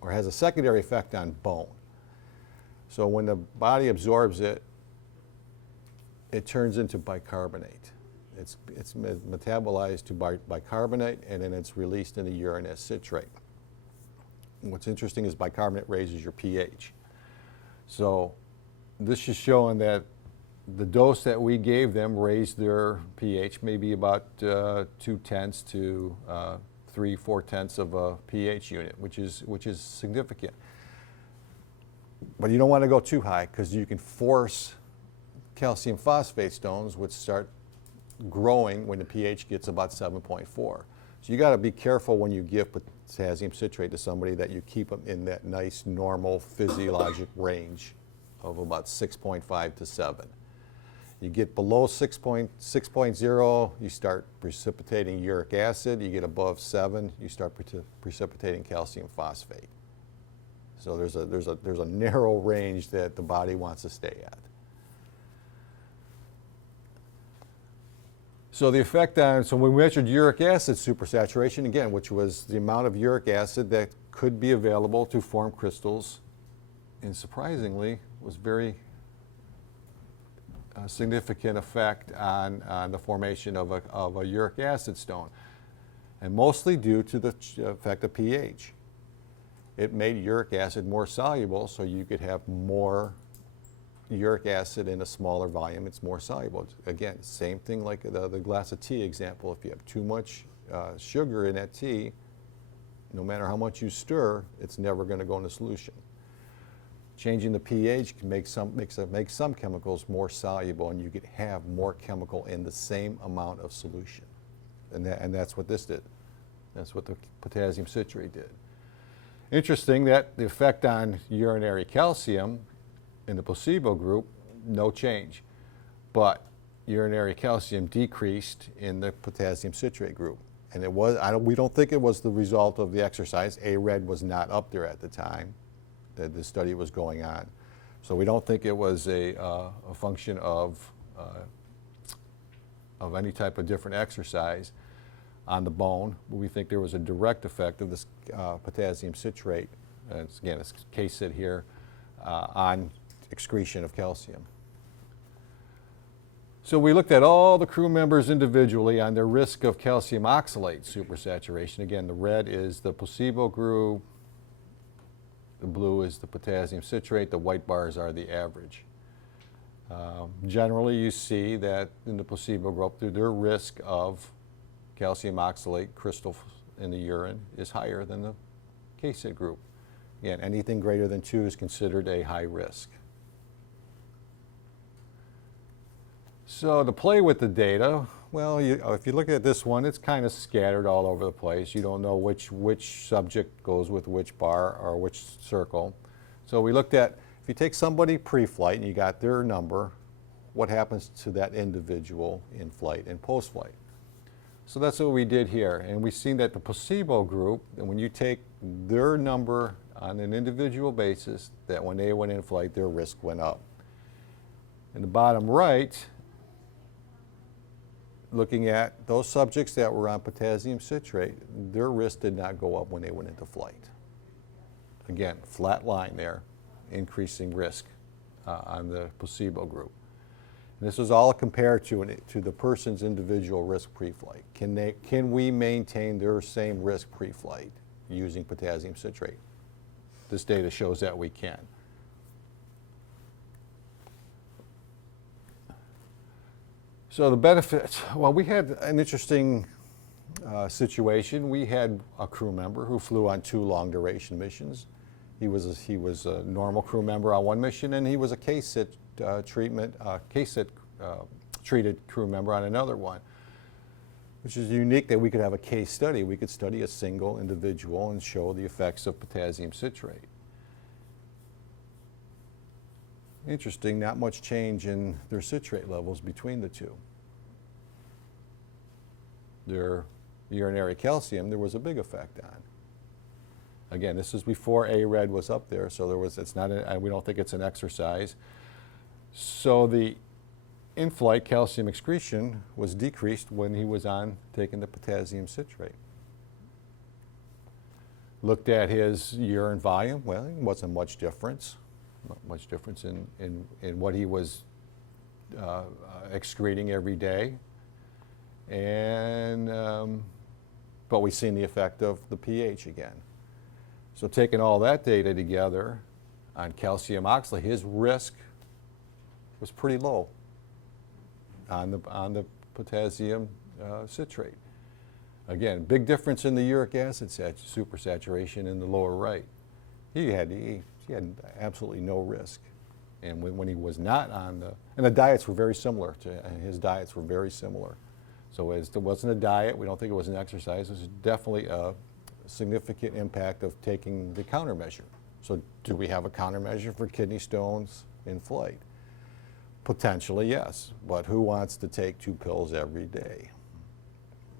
or has a secondary effect on bone. So when the body absorbs it, it turns into bicarbonate. It's metabolized to bicarbonate, and then it's released in the urine as citrate. And what's interesting is bicarbonate raises your pH. So this is showing that the dose that we gave them raised their pH maybe about 0.2 to 3/4 of a pH unit, which is significant. But you don't want to go too high, because you can force calcium phosphate stones, which start growing when the pH gets about 7.4. So you got to be careful when you give potassium citrate to somebody that you keep them in that nice normal physiologic range of about 6.5 to 7. You get below 6.0, you start precipitating uric acid. You get above 7, you start precipitating calcium phosphate. So there's a narrow range that the body wants to stay at. So the effect on, so we measured uric acid supersaturation, again, which was the amount of uric acid that could be available to form crystals, and surprisingly was very significant effect on the formation of a uric acid stone, and mostly due to the effect of pH. It made uric acid more soluble, so you could have more uric acid in a smaller volume. It's more soluble. Again, same thing like the glass of tea example. If you have too much sugar in that tea, no matter how much you stir, it's never going to go into solution. Changing the pH can make some chemicals more soluble, and you could have more chemical in the same amount of solution. And that's what this did. That's what the potassium citrate did. Interesting that the effect on urinary calcium in the placebo group, no change. But urinary calcium decreased in the potassium citrate group. And we don't think it was the result of the exercise. ARED was not up there at the time that the study was going on. So we don't think it was a function of any type of different exercise on the bone. But we think there was a direct effect of this potassium citrate, again, it's case sit here, on excretion of calcium. So we looked at all the crew members individually on their risk of calcium oxalate supersaturation. Again, the red is the placebo group, the blue is the potassium citrate, the white bars are the average. Generally, you see that in the placebo group, their risk of calcium oxalate crystal in the urine is higher than the case-sit group. Again, anything greater than 2 is considered a high risk. So to play with the data, well, if you look at this one, it's kind of scattered all over the place. You don't know which subject goes with which bar or which circle. So we looked at, if you take somebody pre-flight and you got their number, what happens to that individual in flight and post-flight? So that's what we did here. And we've seen that the placebo group, and when you take their number on an individual basis, that when they went in flight, their risk went up. In the bottom right, looking at those subjects that were on potassium citrate, their risk did not go up when they went into flight. Again, flat line there, increasing risk on the placebo group. And this was all compared to the person's individual risk pre-flight. Can we maintain their same risk pre-flight using potassium citrate? This data shows that we can. So the benefits, well, we had an interesting situation. We had a crew member who flew on 2 long duration missions. He was a normal crew member on one mission, and he was a case-sit treated crew member on another one, which is unique that we could have a case study. We could study a single individual and show the effects of potassium citrate. Interesting, not much change in their citrate levels between the two. Their urinary calcium, there was a big effect on. Again, this is before ARED was up there, so we don't think it's an exercise. So the in-flight calcium excretion was decreased when he was on taking the potassium citrate. Looked at his urine volume. Well, it wasn't much difference. Not much difference in what he was excreting every day. And but we've seen the effect of the pH again. So taking all that data together on calcium oxalate, his risk was pretty low on the potassium citrate. Again, big difference in the uric acid supersaturation in the lower right. He had absolutely no risk. And when he was not on and the diets were very similar his diets were very similar. So it wasn't a diet, we don't think it was an exercise, it was definitely a significant impact of taking the countermeasure. So do we have a countermeasure for kidney stones in flight? Potentially, yes, but who wants to take 2 pills every day?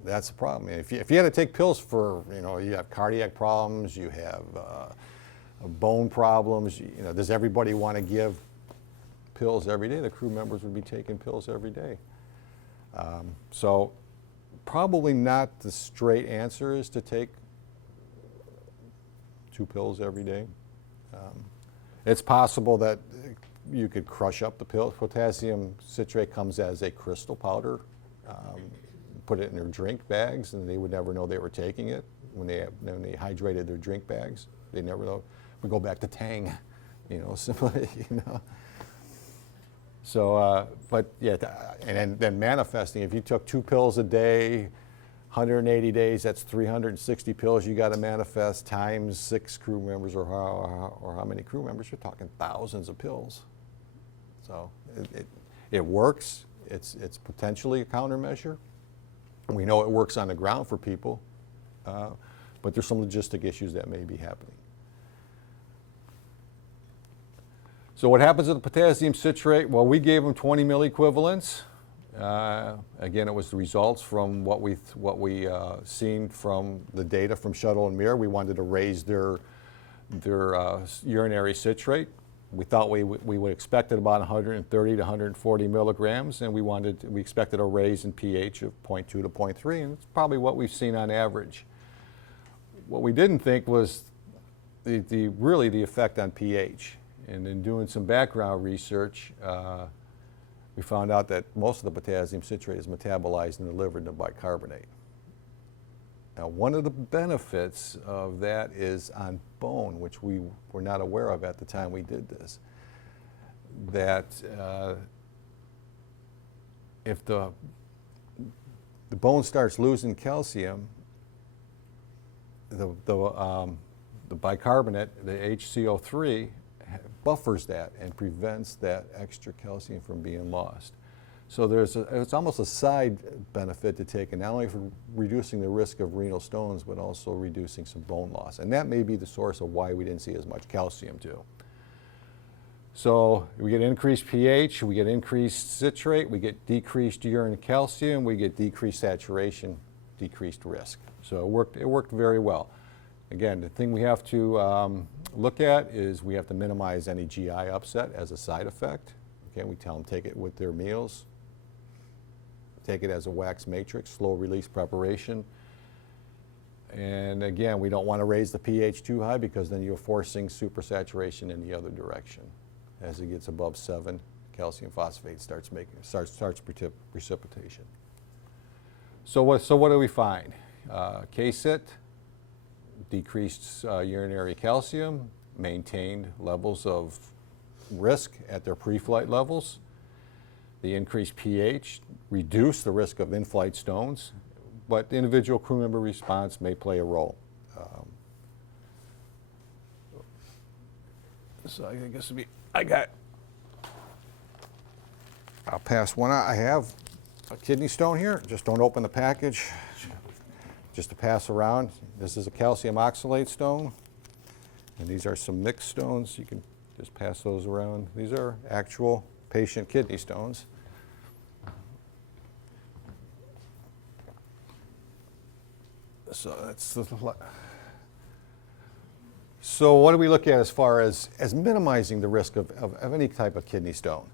That's the problem. If you had to take pills for, you have cardiac problems, you have bone problems, does everybody want to give pills every day? The crew members would be taking pills every day. So probably not the straight answer is to take 2 pills every day. It's possible that you could crush up the pills. Potassium citrate comes as a crystal powder. Put it in their drink bags, and they would never know they were taking it when they hydrated their drink bags. They never know. We go back to Tang, simply, So, but yeah, and then manifesting. If you took 2 pills a day, 180 days, that's 360 pills you got to manifest times 6 crew members, or how many crew members? You're talking thousands of pills. So it works. It's potentially a countermeasure. We know it works on the ground for people, but there's some logistic issues that may be happening. So what happens with the potassium citrate? Well, we gave them 20 milliequivalents. Again, it was the results from what we seen from the data from Shuttle and Mirror. We wanted to raise their urinary citrate. We thought we would expect it about 130 to 140 milligrams, and we expected a raise in pH of 0.2 to 0.3, and it's probably what we've seen on average. What we didn't think was really the effect on pH. And in doing some background research, we found out that most of the potassium citrate is metabolized in the liver into bicarbonate. Now, one of the benefits of that is on bone, which we were not aware of at the time we did this, that if the bone starts losing calcium, the bicarbonate, the HCO3, buffers that and prevents that extra calcium from being lost. So it's almost a side benefit to taking, not only for reducing the risk of renal stones, but also reducing some bone loss. And that may be the source of why we didn't see as much calcium too. So we get increased pH, we get increased citrate, we get decreased urine calcium, we get decreased saturation, decreased risk. So it worked very well. Again, the thing we have to look at is we have to minimize any GI upset as a side effect. Okay, we tell them take it with their meals. Take it as a wax matrix, slow release preparation. And again, we don't want to raise the pH too high because then you're forcing supersaturation in the other direction. As it gets above 7, calcium phosphate starts precipitation. So what do we find? KCIT, decreased urinary calcium, maintained levels of risk at their pre-flight levels. The increased pH reduced the risk of in-flight stones, but the individual crew member response may play a role. So I guess I'll pass one out. I have a kidney stone here. Just don't open the package. Just to pass around. This is a calcium oxalate stone, and these are some mixed stones. You can just pass those around. These are actual patient kidney stones. So that's the So what do we look at as far as minimizing the risk of any type of kidney stone?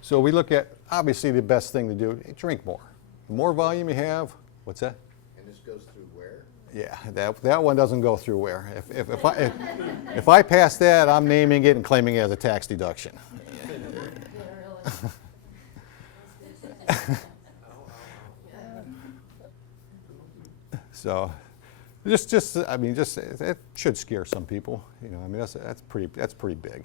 So we look at, obviously the best thing to do, drink more. The more volume you have, what's that? And this goes through where? Yeah, that one doesn't go through where. If I pass that, I'm naming it and claiming it as a tax deduction. So, I mean, it should scare some people. You know, I mean, that's pretty big.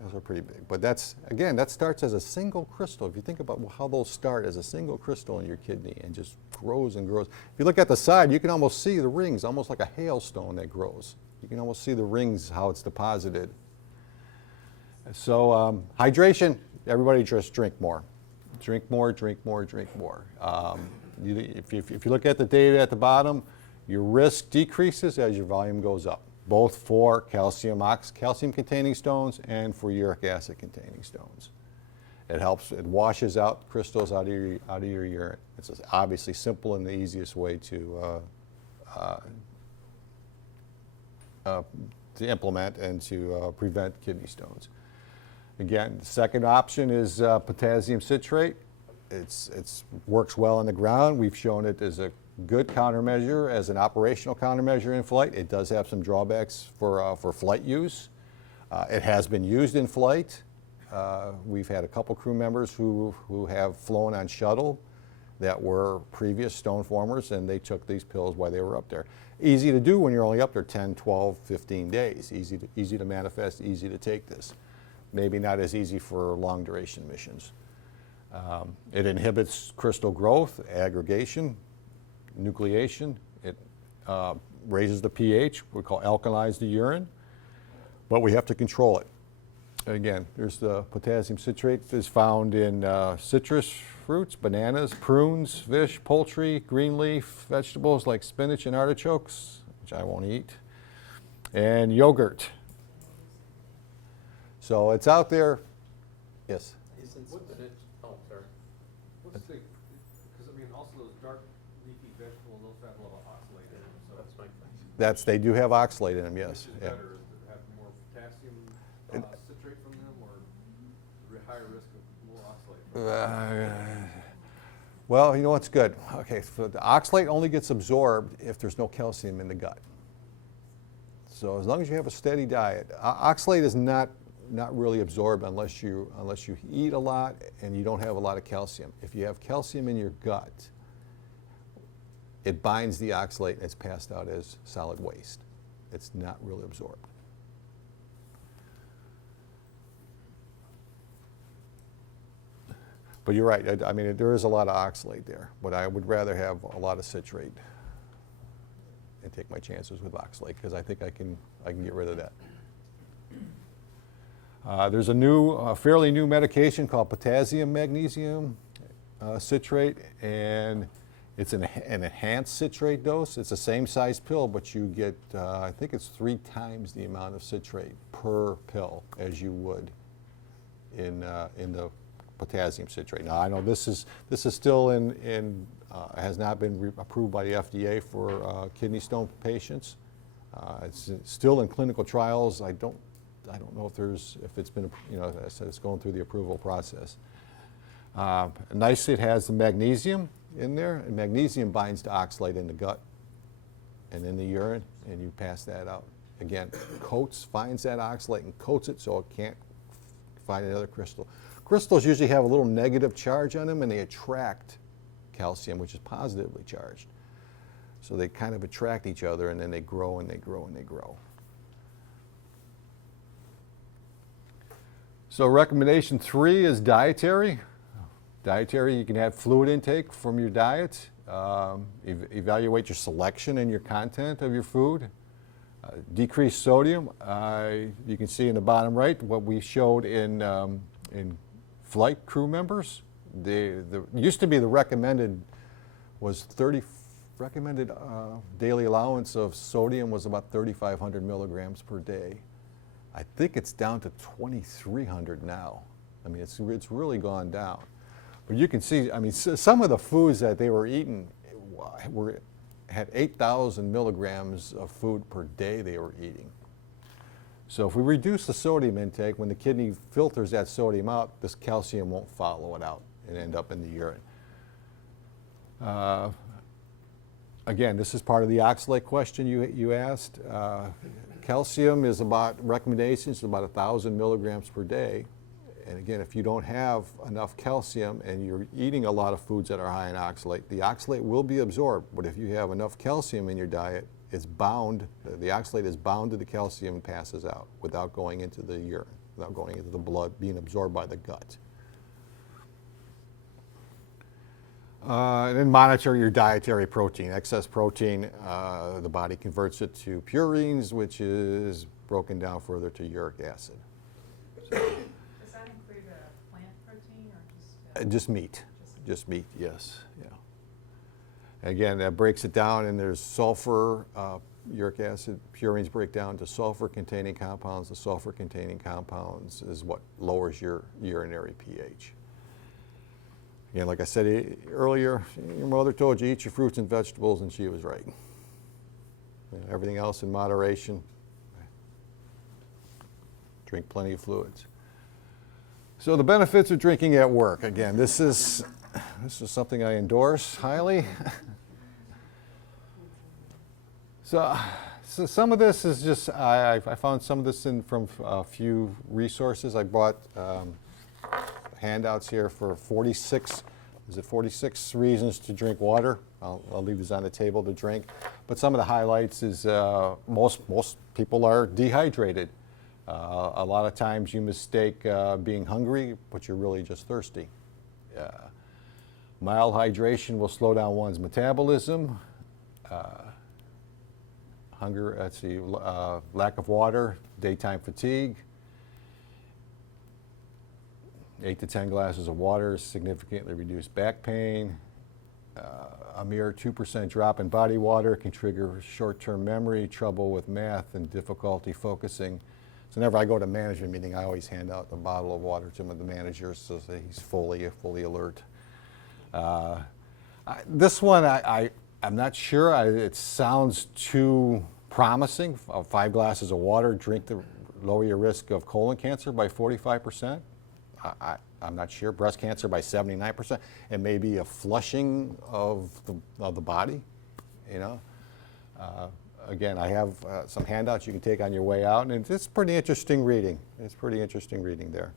Those are pretty big. But again, that starts as a single crystal. If you think about how those start as a single crystal in your kidney and just grows and grows. If you look at the side, you can almost see the rings, almost like a hailstone that grows. You can almost see the rings, how it's deposited. So hydration, everybody just drink more. Drink more, drink more, drink more. If you look at the data at the bottom, your risk decreases as your volume goes up, both for calcium-containing stones and for uric acid-containing stones. It helps, it washes out crystals out of your urine. It's obviously simple and the easiest way to implement and to prevent kidney stones. Again, the second option is potassium citrate. It works well on the ground. We've shown it as a good countermeasure, as an operational countermeasure in flight. It does have some drawbacks for flight use. It has been used in flight. We've had a couple crew members who have flown on shuttle that were previous stone formers, and they took these pills while they were up there. Easy to do when you're only up there 10, 12, 15 days. Easy to manifest, easy to take this. Maybe not as easy for long duration missions. It inhibits crystal growth, aggregation, nucleation. It raises the pH, we call alkalize the urine, but we have to control it. Again, there's the potassium citrate is found in citrus fruits, bananas, prunes, fish, poultry, green leaf, vegetables like spinach and artichokes, which I won't eat, and yogurt. So it's out there. Yes? Isn't spinach, oh, sorry. What's the, because I mean, also those dark leafy vegetables, those have a lot of oxalate in them, so. That's my question. They do have oxalate in them, Which yes. is Yeah. better, is to have more potassium citrate from them, or higher risk of more oxalate from them? Well, you know what's good? Okay, so the oxalate only gets absorbed if there's no calcium in the gut. So as long as you have a steady diet, oxalate is not really absorbed unless you eat a lot and you don't have a lot of calcium. If you have calcium in your gut, it binds the oxalate and it's passed out as solid waste. It's not really absorbed. But you're right, I mean, there is a lot of oxalate there, but I would rather have a lot of citrate and take my chances with oxalate because I think I can get rid of that. There's a fairly new medication called potassium magnesium citrate, and it's an enhanced citrate dose. It's the same size pill, but you get, I think it's 3 times the amount of citrate per pill as you would in the potassium citrate. Now I know this is still has not been approved by the FDA for kidney stone patients. It's still in clinical trials. I don't know if it's been, as I said, it's going through the approval process. Nice, it has the magnesium in there, and magnesium binds to oxalate in the gut and in the urine, and you pass that out. Again, finds that oxalate and coats it so it can't find another crystal. Crystals usually have a little negative charge on them, and they attract calcium, which is positively charged. So they kind of attract each other, and then they grow and they grow and they grow. So recommendation 3 is dietary. Dietary, you can have fluid intake from your diet. Evaluate your selection and your content of your food. Decrease sodium. You can see in the bottom right what we showed in flight crew members. Used to be the recommended daily allowance of sodium was about 3,500 milligrams per day. I think it's down to 2,300 now. I mean, it's really gone down. But you can see, I mean, some of the foods that they were eating had 8,000 milligrams of food per day they were eating. So if we reduce the sodium intake, when the kidney filters that sodium out, this calcium won't follow it out and end up in the urine. Again, this is part of the oxalate question you asked. Calcium is recommendations about 1,000 milligrams per day. And again, if you don't have enough calcium and you're eating a lot of foods that are high in oxalate, the oxalate will be absorbed. But if you have enough calcium in your diet, it's bound, the oxalate is bound to the calcium and passes out without going into the urine, without going into the blood, being absorbed by the gut. And then monitor your dietary protein. Excess protein, the body converts it to purines, which is broken down further to uric acid. Does that include plant protein or Just meat. Just meat, yes. Yeah. Again, that breaks it down, and there's sulfur, uric acid. Purines break down to sulfur-containing compounds. The sulfur-containing compounds is what lowers your urinary pH. Again, like I said earlier, your mother told you eat your fruits and vegetables, and she was right. Everything else in moderation. Drink plenty of fluids. So the benefits of drinking at work. Again, this is something I endorse highly. So some of this is just, I found some of this from a few resources. I bought handouts here for 46 reasons to drink water. I'll leave these on the table to drink. But some of the highlights is most people are dehydrated. A lot of times you mistake being hungry, but you're really just thirsty. Mild hydration will slow down one's metabolism. Lack of water, daytime fatigue. 8 to 10 glasses of water significantly reduce back pain. A mere 2% drop in body water can trigger short-term memory, trouble with math, and difficulty focusing. So whenever I go to management meeting, I always hand out a bottle of water to the manager so that he's fully alert. This one, I'm not sure. It sounds too promising. 5 glasses of water, lower your risk of colon cancer by 45%. I'm not sure. Breast cancer by 79%. It may be a flushing of the body, you know. Again, I have some handouts you can take on your way out, and it's pretty interesting reading. It's pretty interesting reading there.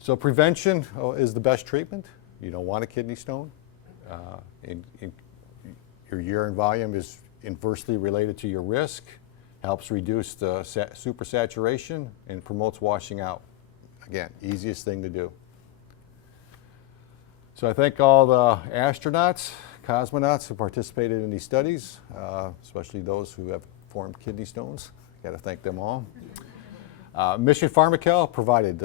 So prevention is the best treatment. You don't want a kidney stone. Your urine volume is inversely related to your risk, helps reduce the supersaturation, and promotes washing out. Again, easiest thing to do. So I thank all the astronauts, cosmonauts who participated in these studies, especially those who have formed kidney stones. Got to thank them all. Mission Pharmacal provided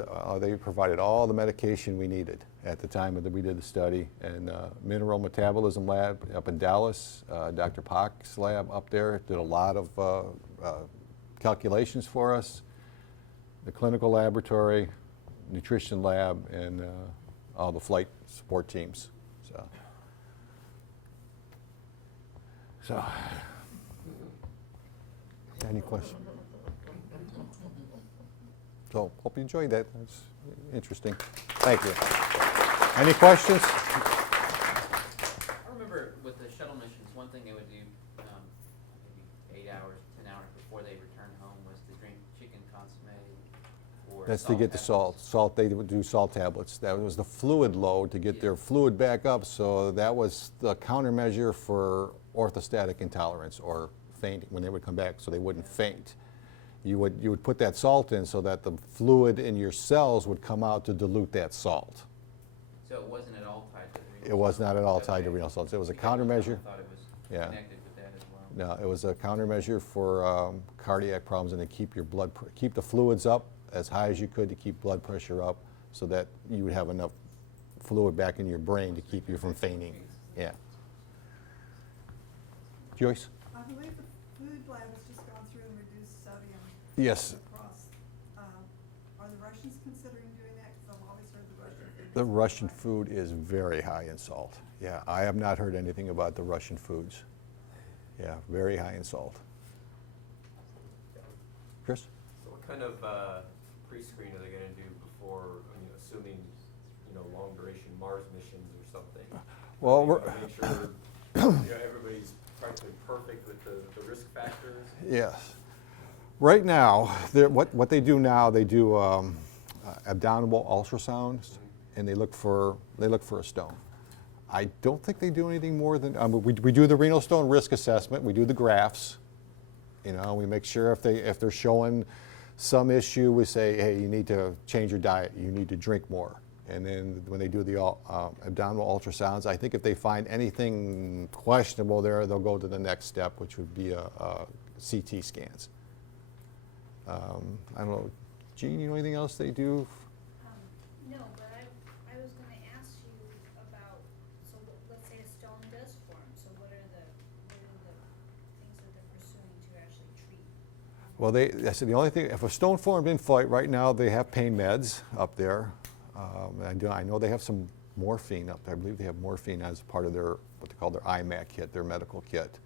all the medication we needed at the time that we did the study, and Mineral Metabolism Lab up in Dallas, Dr. Pak's lab up there did a lot of calculations for us. The clinical laboratory, nutrition lab, and all the flight support teams. So, any questions? So, hope you enjoyed that. That's interesting. Thank you. Any questions? I remember with the shuttle missions, one thing they would do maybe 8 hours, 10 hours before they returned home was to drink chicken consomme or That's to salt get the tablets. salt. They would do salt tablets. That was the fluid load to get their fluid back up. So that was the countermeasure for orthostatic intolerance or fainting when they would come back, so they wouldn't faint. You would put that salt in so that the fluid in your cells would come out to dilute that salt. So it wasn't at all tied to the renal It was cells? not at all tied to Okay. renal cells. It was a Because I countermeasure. thought it was Yeah. connected with that as well. No, it was a countermeasure for cardiac problems and to keep keep the fluids up as high as you could to keep blood pressure up, so that you would have enough fluid back in your brain to keep you from fainting. Yeah. Joyce? I believe the food lab has just gone through and reduced sodium Yes. across. Are the Russians considering doing that? Because I've always heard the Russian food. The Russian food is very high in salt. Yeah, I have not heard anything about the Russian foods. Yeah, very high in salt. Chris? So what kind of pre-screen are they gonna do before, assuming, long duration Mars missions or something? Well, Are we're, they gonna make sure, everybody's practically perfect with the risk factors? yes. Right now, what they do now, they do abdominal ultrasounds, and they look for a stone. I don't think they do anything more than we do the renal stone risk assessment. We do the graphs. We make sure if they're showing some issue, we say, hey, you need to change your diet. You need to drink more. And then when they do the abdominal ultrasounds, I think if they find anything questionable there, they'll go to the next step, which would be CT scans. I don't know, Gene, you know anything else they do? No, but I was gonna ask you about, so let's say a stone does form, so what are the things that they're pursuing to actually treat? Well, I said the only thing, if a stone formed in flight, right now they have pain meds up there. I know they have some morphine up there. I believe they have morphine as part of their, what they call their IMAC kit, their medical kit.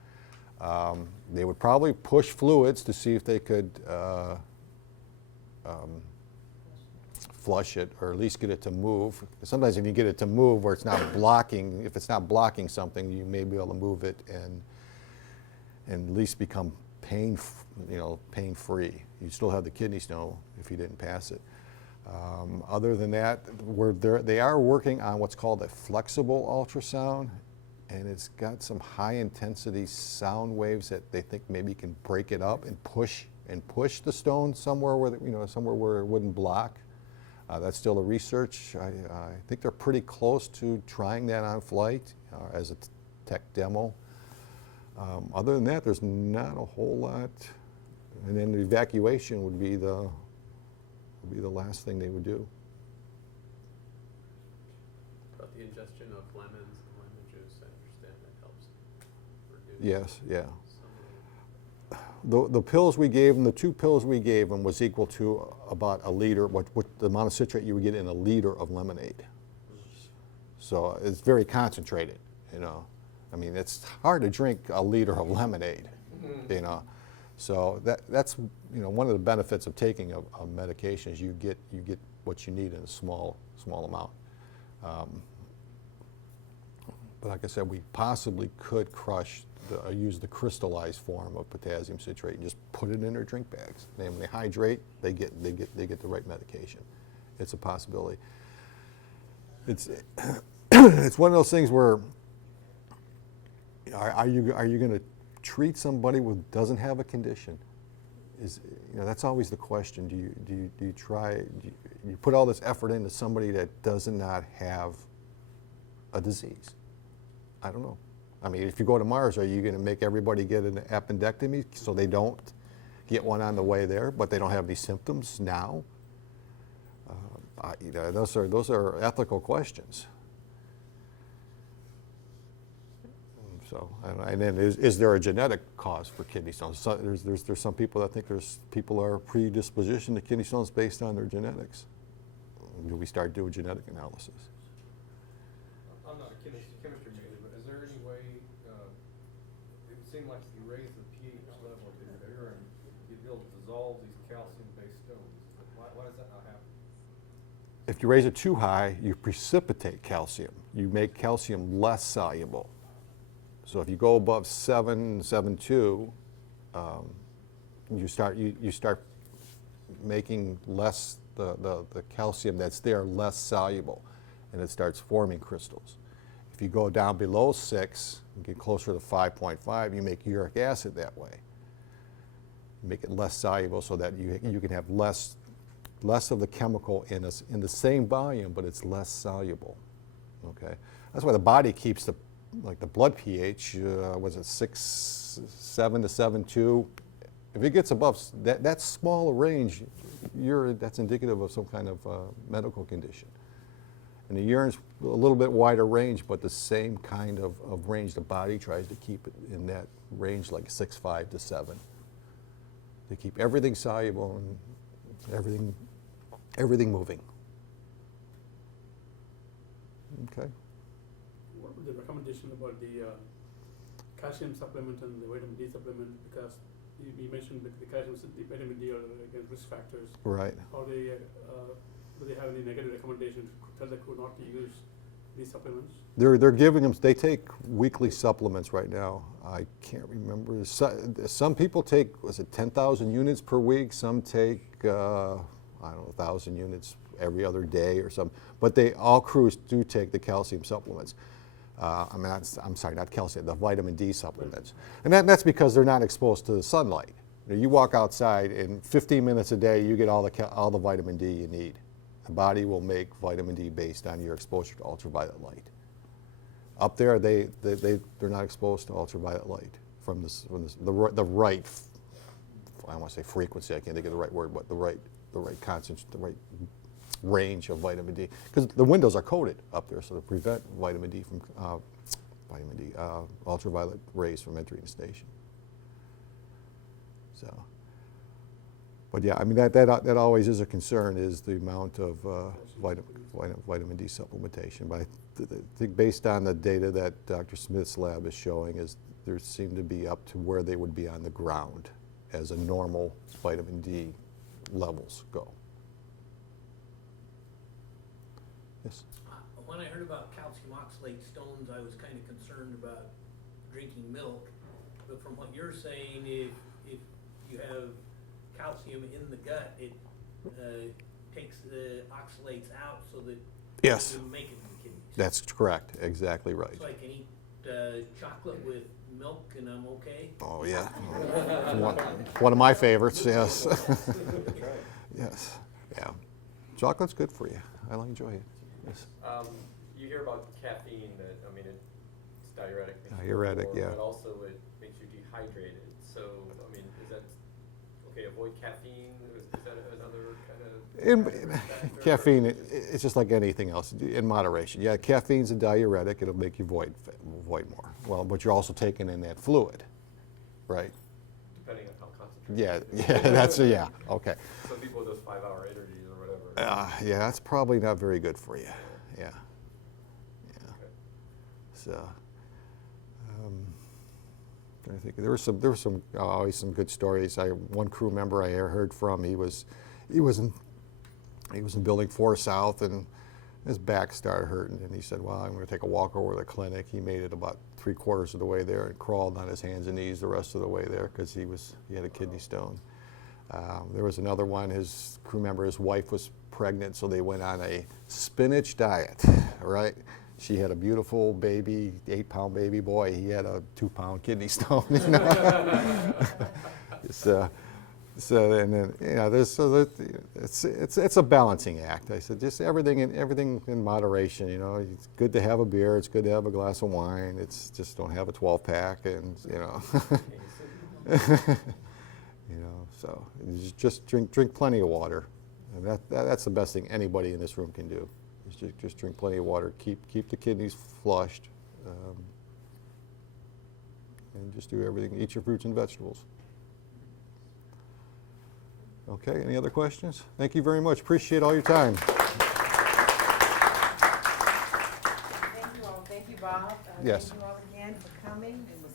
They would probably push fluids to see if they could flush it, or at least get it to move. Sometimes if you get it to move where it's not blocking, if it's not blocking something, you may be able to move it and at least become pain-free. You still have the kidney stone if you didn't pass it. Other than that, they are working on what's called a flexible ultrasound, and it's got some high-intensity sound waves that they think maybe can break it up and push the stone somewhere where somewhere where it wouldn't block. That's still a research. I think they're pretty close to trying that on flight as a tech demo. Other than that, there's not a whole lot. And then the evacuation would be the last thing they would do. About the ingestion of lemons and lemon juice, I understand that helps reduce. Yes, yeah. some of The pills we gave them, the 2 pills we gave them was equal to about a liter, what the amount of citrate you would get in a liter of lemonade. So it's very concentrated, I mean, it's hard to drink a liter of lemonade, So that's one of the benefits of taking a medication is you get what you need in a small amount. But like I said, we possibly could use the crystallized form of potassium citrate and just put it in their drink bags. And when they hydrate, they get the right medication. It's a possibility. It's it's one of those things where are you going to treat somebody who doesn't have a condition? That's always the question. Do you put all this effort into somebody that does not have a disease? I don't know. I mean, if you go to Mars, are you going to make everybody get an appendectomy so they don't get one on the way there, but they don't have any symptoms now? Those are ethical questions. So, and then is there a genetic cause for kidney stones? So there's some people that think people are predisposition to kidney stones based on their genetics. Do we start doing genetic analysis? I'm not a chemistry major, but is there any way, it would seem like if you raise the pH level of your urine, you'd be able to dissolve these calcium-based stones. Why does that not happen? If you raise it too high, you precipitate calcium. You make calcium less soluble. So if you go above 7.2, you start making less the calcium that's there less soluble, and it starts forming crystals. If you go down below 6, and get closer to 5.5, you make uric acid that way. You make it less soluble so that you can have less of the chemical in the same volume, but it's less soluble. Okay, that's why the body keeps the blood pH, was it 7 to 7.2? If it gets above that small a range, that's indicative of some kind of medical condition. And the urine's a little bit wider range, but the same kind of range. The body tries to keep it in that range, like 6.5 to 7. To keep everything soluble and everything moving. Okay. What would the recommendation about the calcium supplement and the vitamin D supplement? Because you mentioned the calcium, the vitamin D are again risk factors. Right. Are they, do they have any negative recommendations to tell the crew not to use these supplements? They're giving them, they take weekly supplements right now. I can't remember. Some people take, was it 10,000 units per week? Some take, I don't know, 1,000 units every other day or something. But all crews do take the calcium supplements. I'm sorry, not calcium, the vitamin D supplements. And that's because they're not exposed to the sunlight. You walk outside, in 15 minutes a day, you get all the vitamin D you need. The body will make vitamin D based on your exposure to ultraviolet light. Up there, they're not exposed to ultraviolet light from the right, I don't want to say frequency, I can't think of the right word, but the right concentration, the right range of vitamin D, because the windows are coated up there, so to prevent vitamin D from ultraviolet rays from entering the station. So, but yeah, I mean that always is a concern, is the amount of vitamin D supplementation. But I think based on the data that Dr. Smith's lab is showing, is there seem to be up to where they would be on the ground as a normal vitamin D levels go. Yes. When I heard about calcium oxalate stones, I was kind of concerned about drinking milk. But from what you're saying, if you have calcium in the gut, it takes the oxalates out so that Yes. you can make it in the kidneys. That's correct. Exactly right. So I can eat chocolate with milk and I'm okay? Oh yeah. one of my favorites. Yes. Yes. Yeah. Chocolate's good for you. I enjoy it. Yes. You hear about caffeine that, I mean, it's diuretic. makes you Diuretic, warm, yeah. But also it makes you dehydrated. So, I mean, is that, okay, avoid caffeine? Is that another kind of? Caffeine, it's just like anything else, in moderation. Yeah, caffeine's a diuretic. It'll make you void more. Well, but you're also taking in that fluid, right? Depending on how concentrated. Yeah, yeah, okay. Some people with those 5-hour energies or whatever. Yeah, that's probably not very good for you. Yeah. Okay. So, I think there were some always some good stories. One crew member I heard from, he was in Building 4 South, and his back started hurting, and he said, "Well, I'm going to take a walk over to the clinic." He made it about 3/4 of the way there and crawled on his hands and knees the rest of the way there because he had a kidney stone. There was another one. His crew member, his wife was pregnant, so they went on a spinach diet. Right? She had a beautiful baby, 8-pound baby boy. He had a 2-pound kidney stone. You know? So and then it's a balancing act. I said just everything in moderation. You know, it's good to have a beer. It's good to have a glass of wine. It's just don't have a 12-pack, and you know. You know, so just drink plenty of water, and that's the best thing anybody in this room can do. Is just drink plenty of water. Keep the kidneys flushed, and just do everything. Eat your fruits and vegetables. Okay, any other questions? Thank you very much. Appreciate all your time. Thank you all. Thank you, Bob. Yes. Thank you all again for coming. It was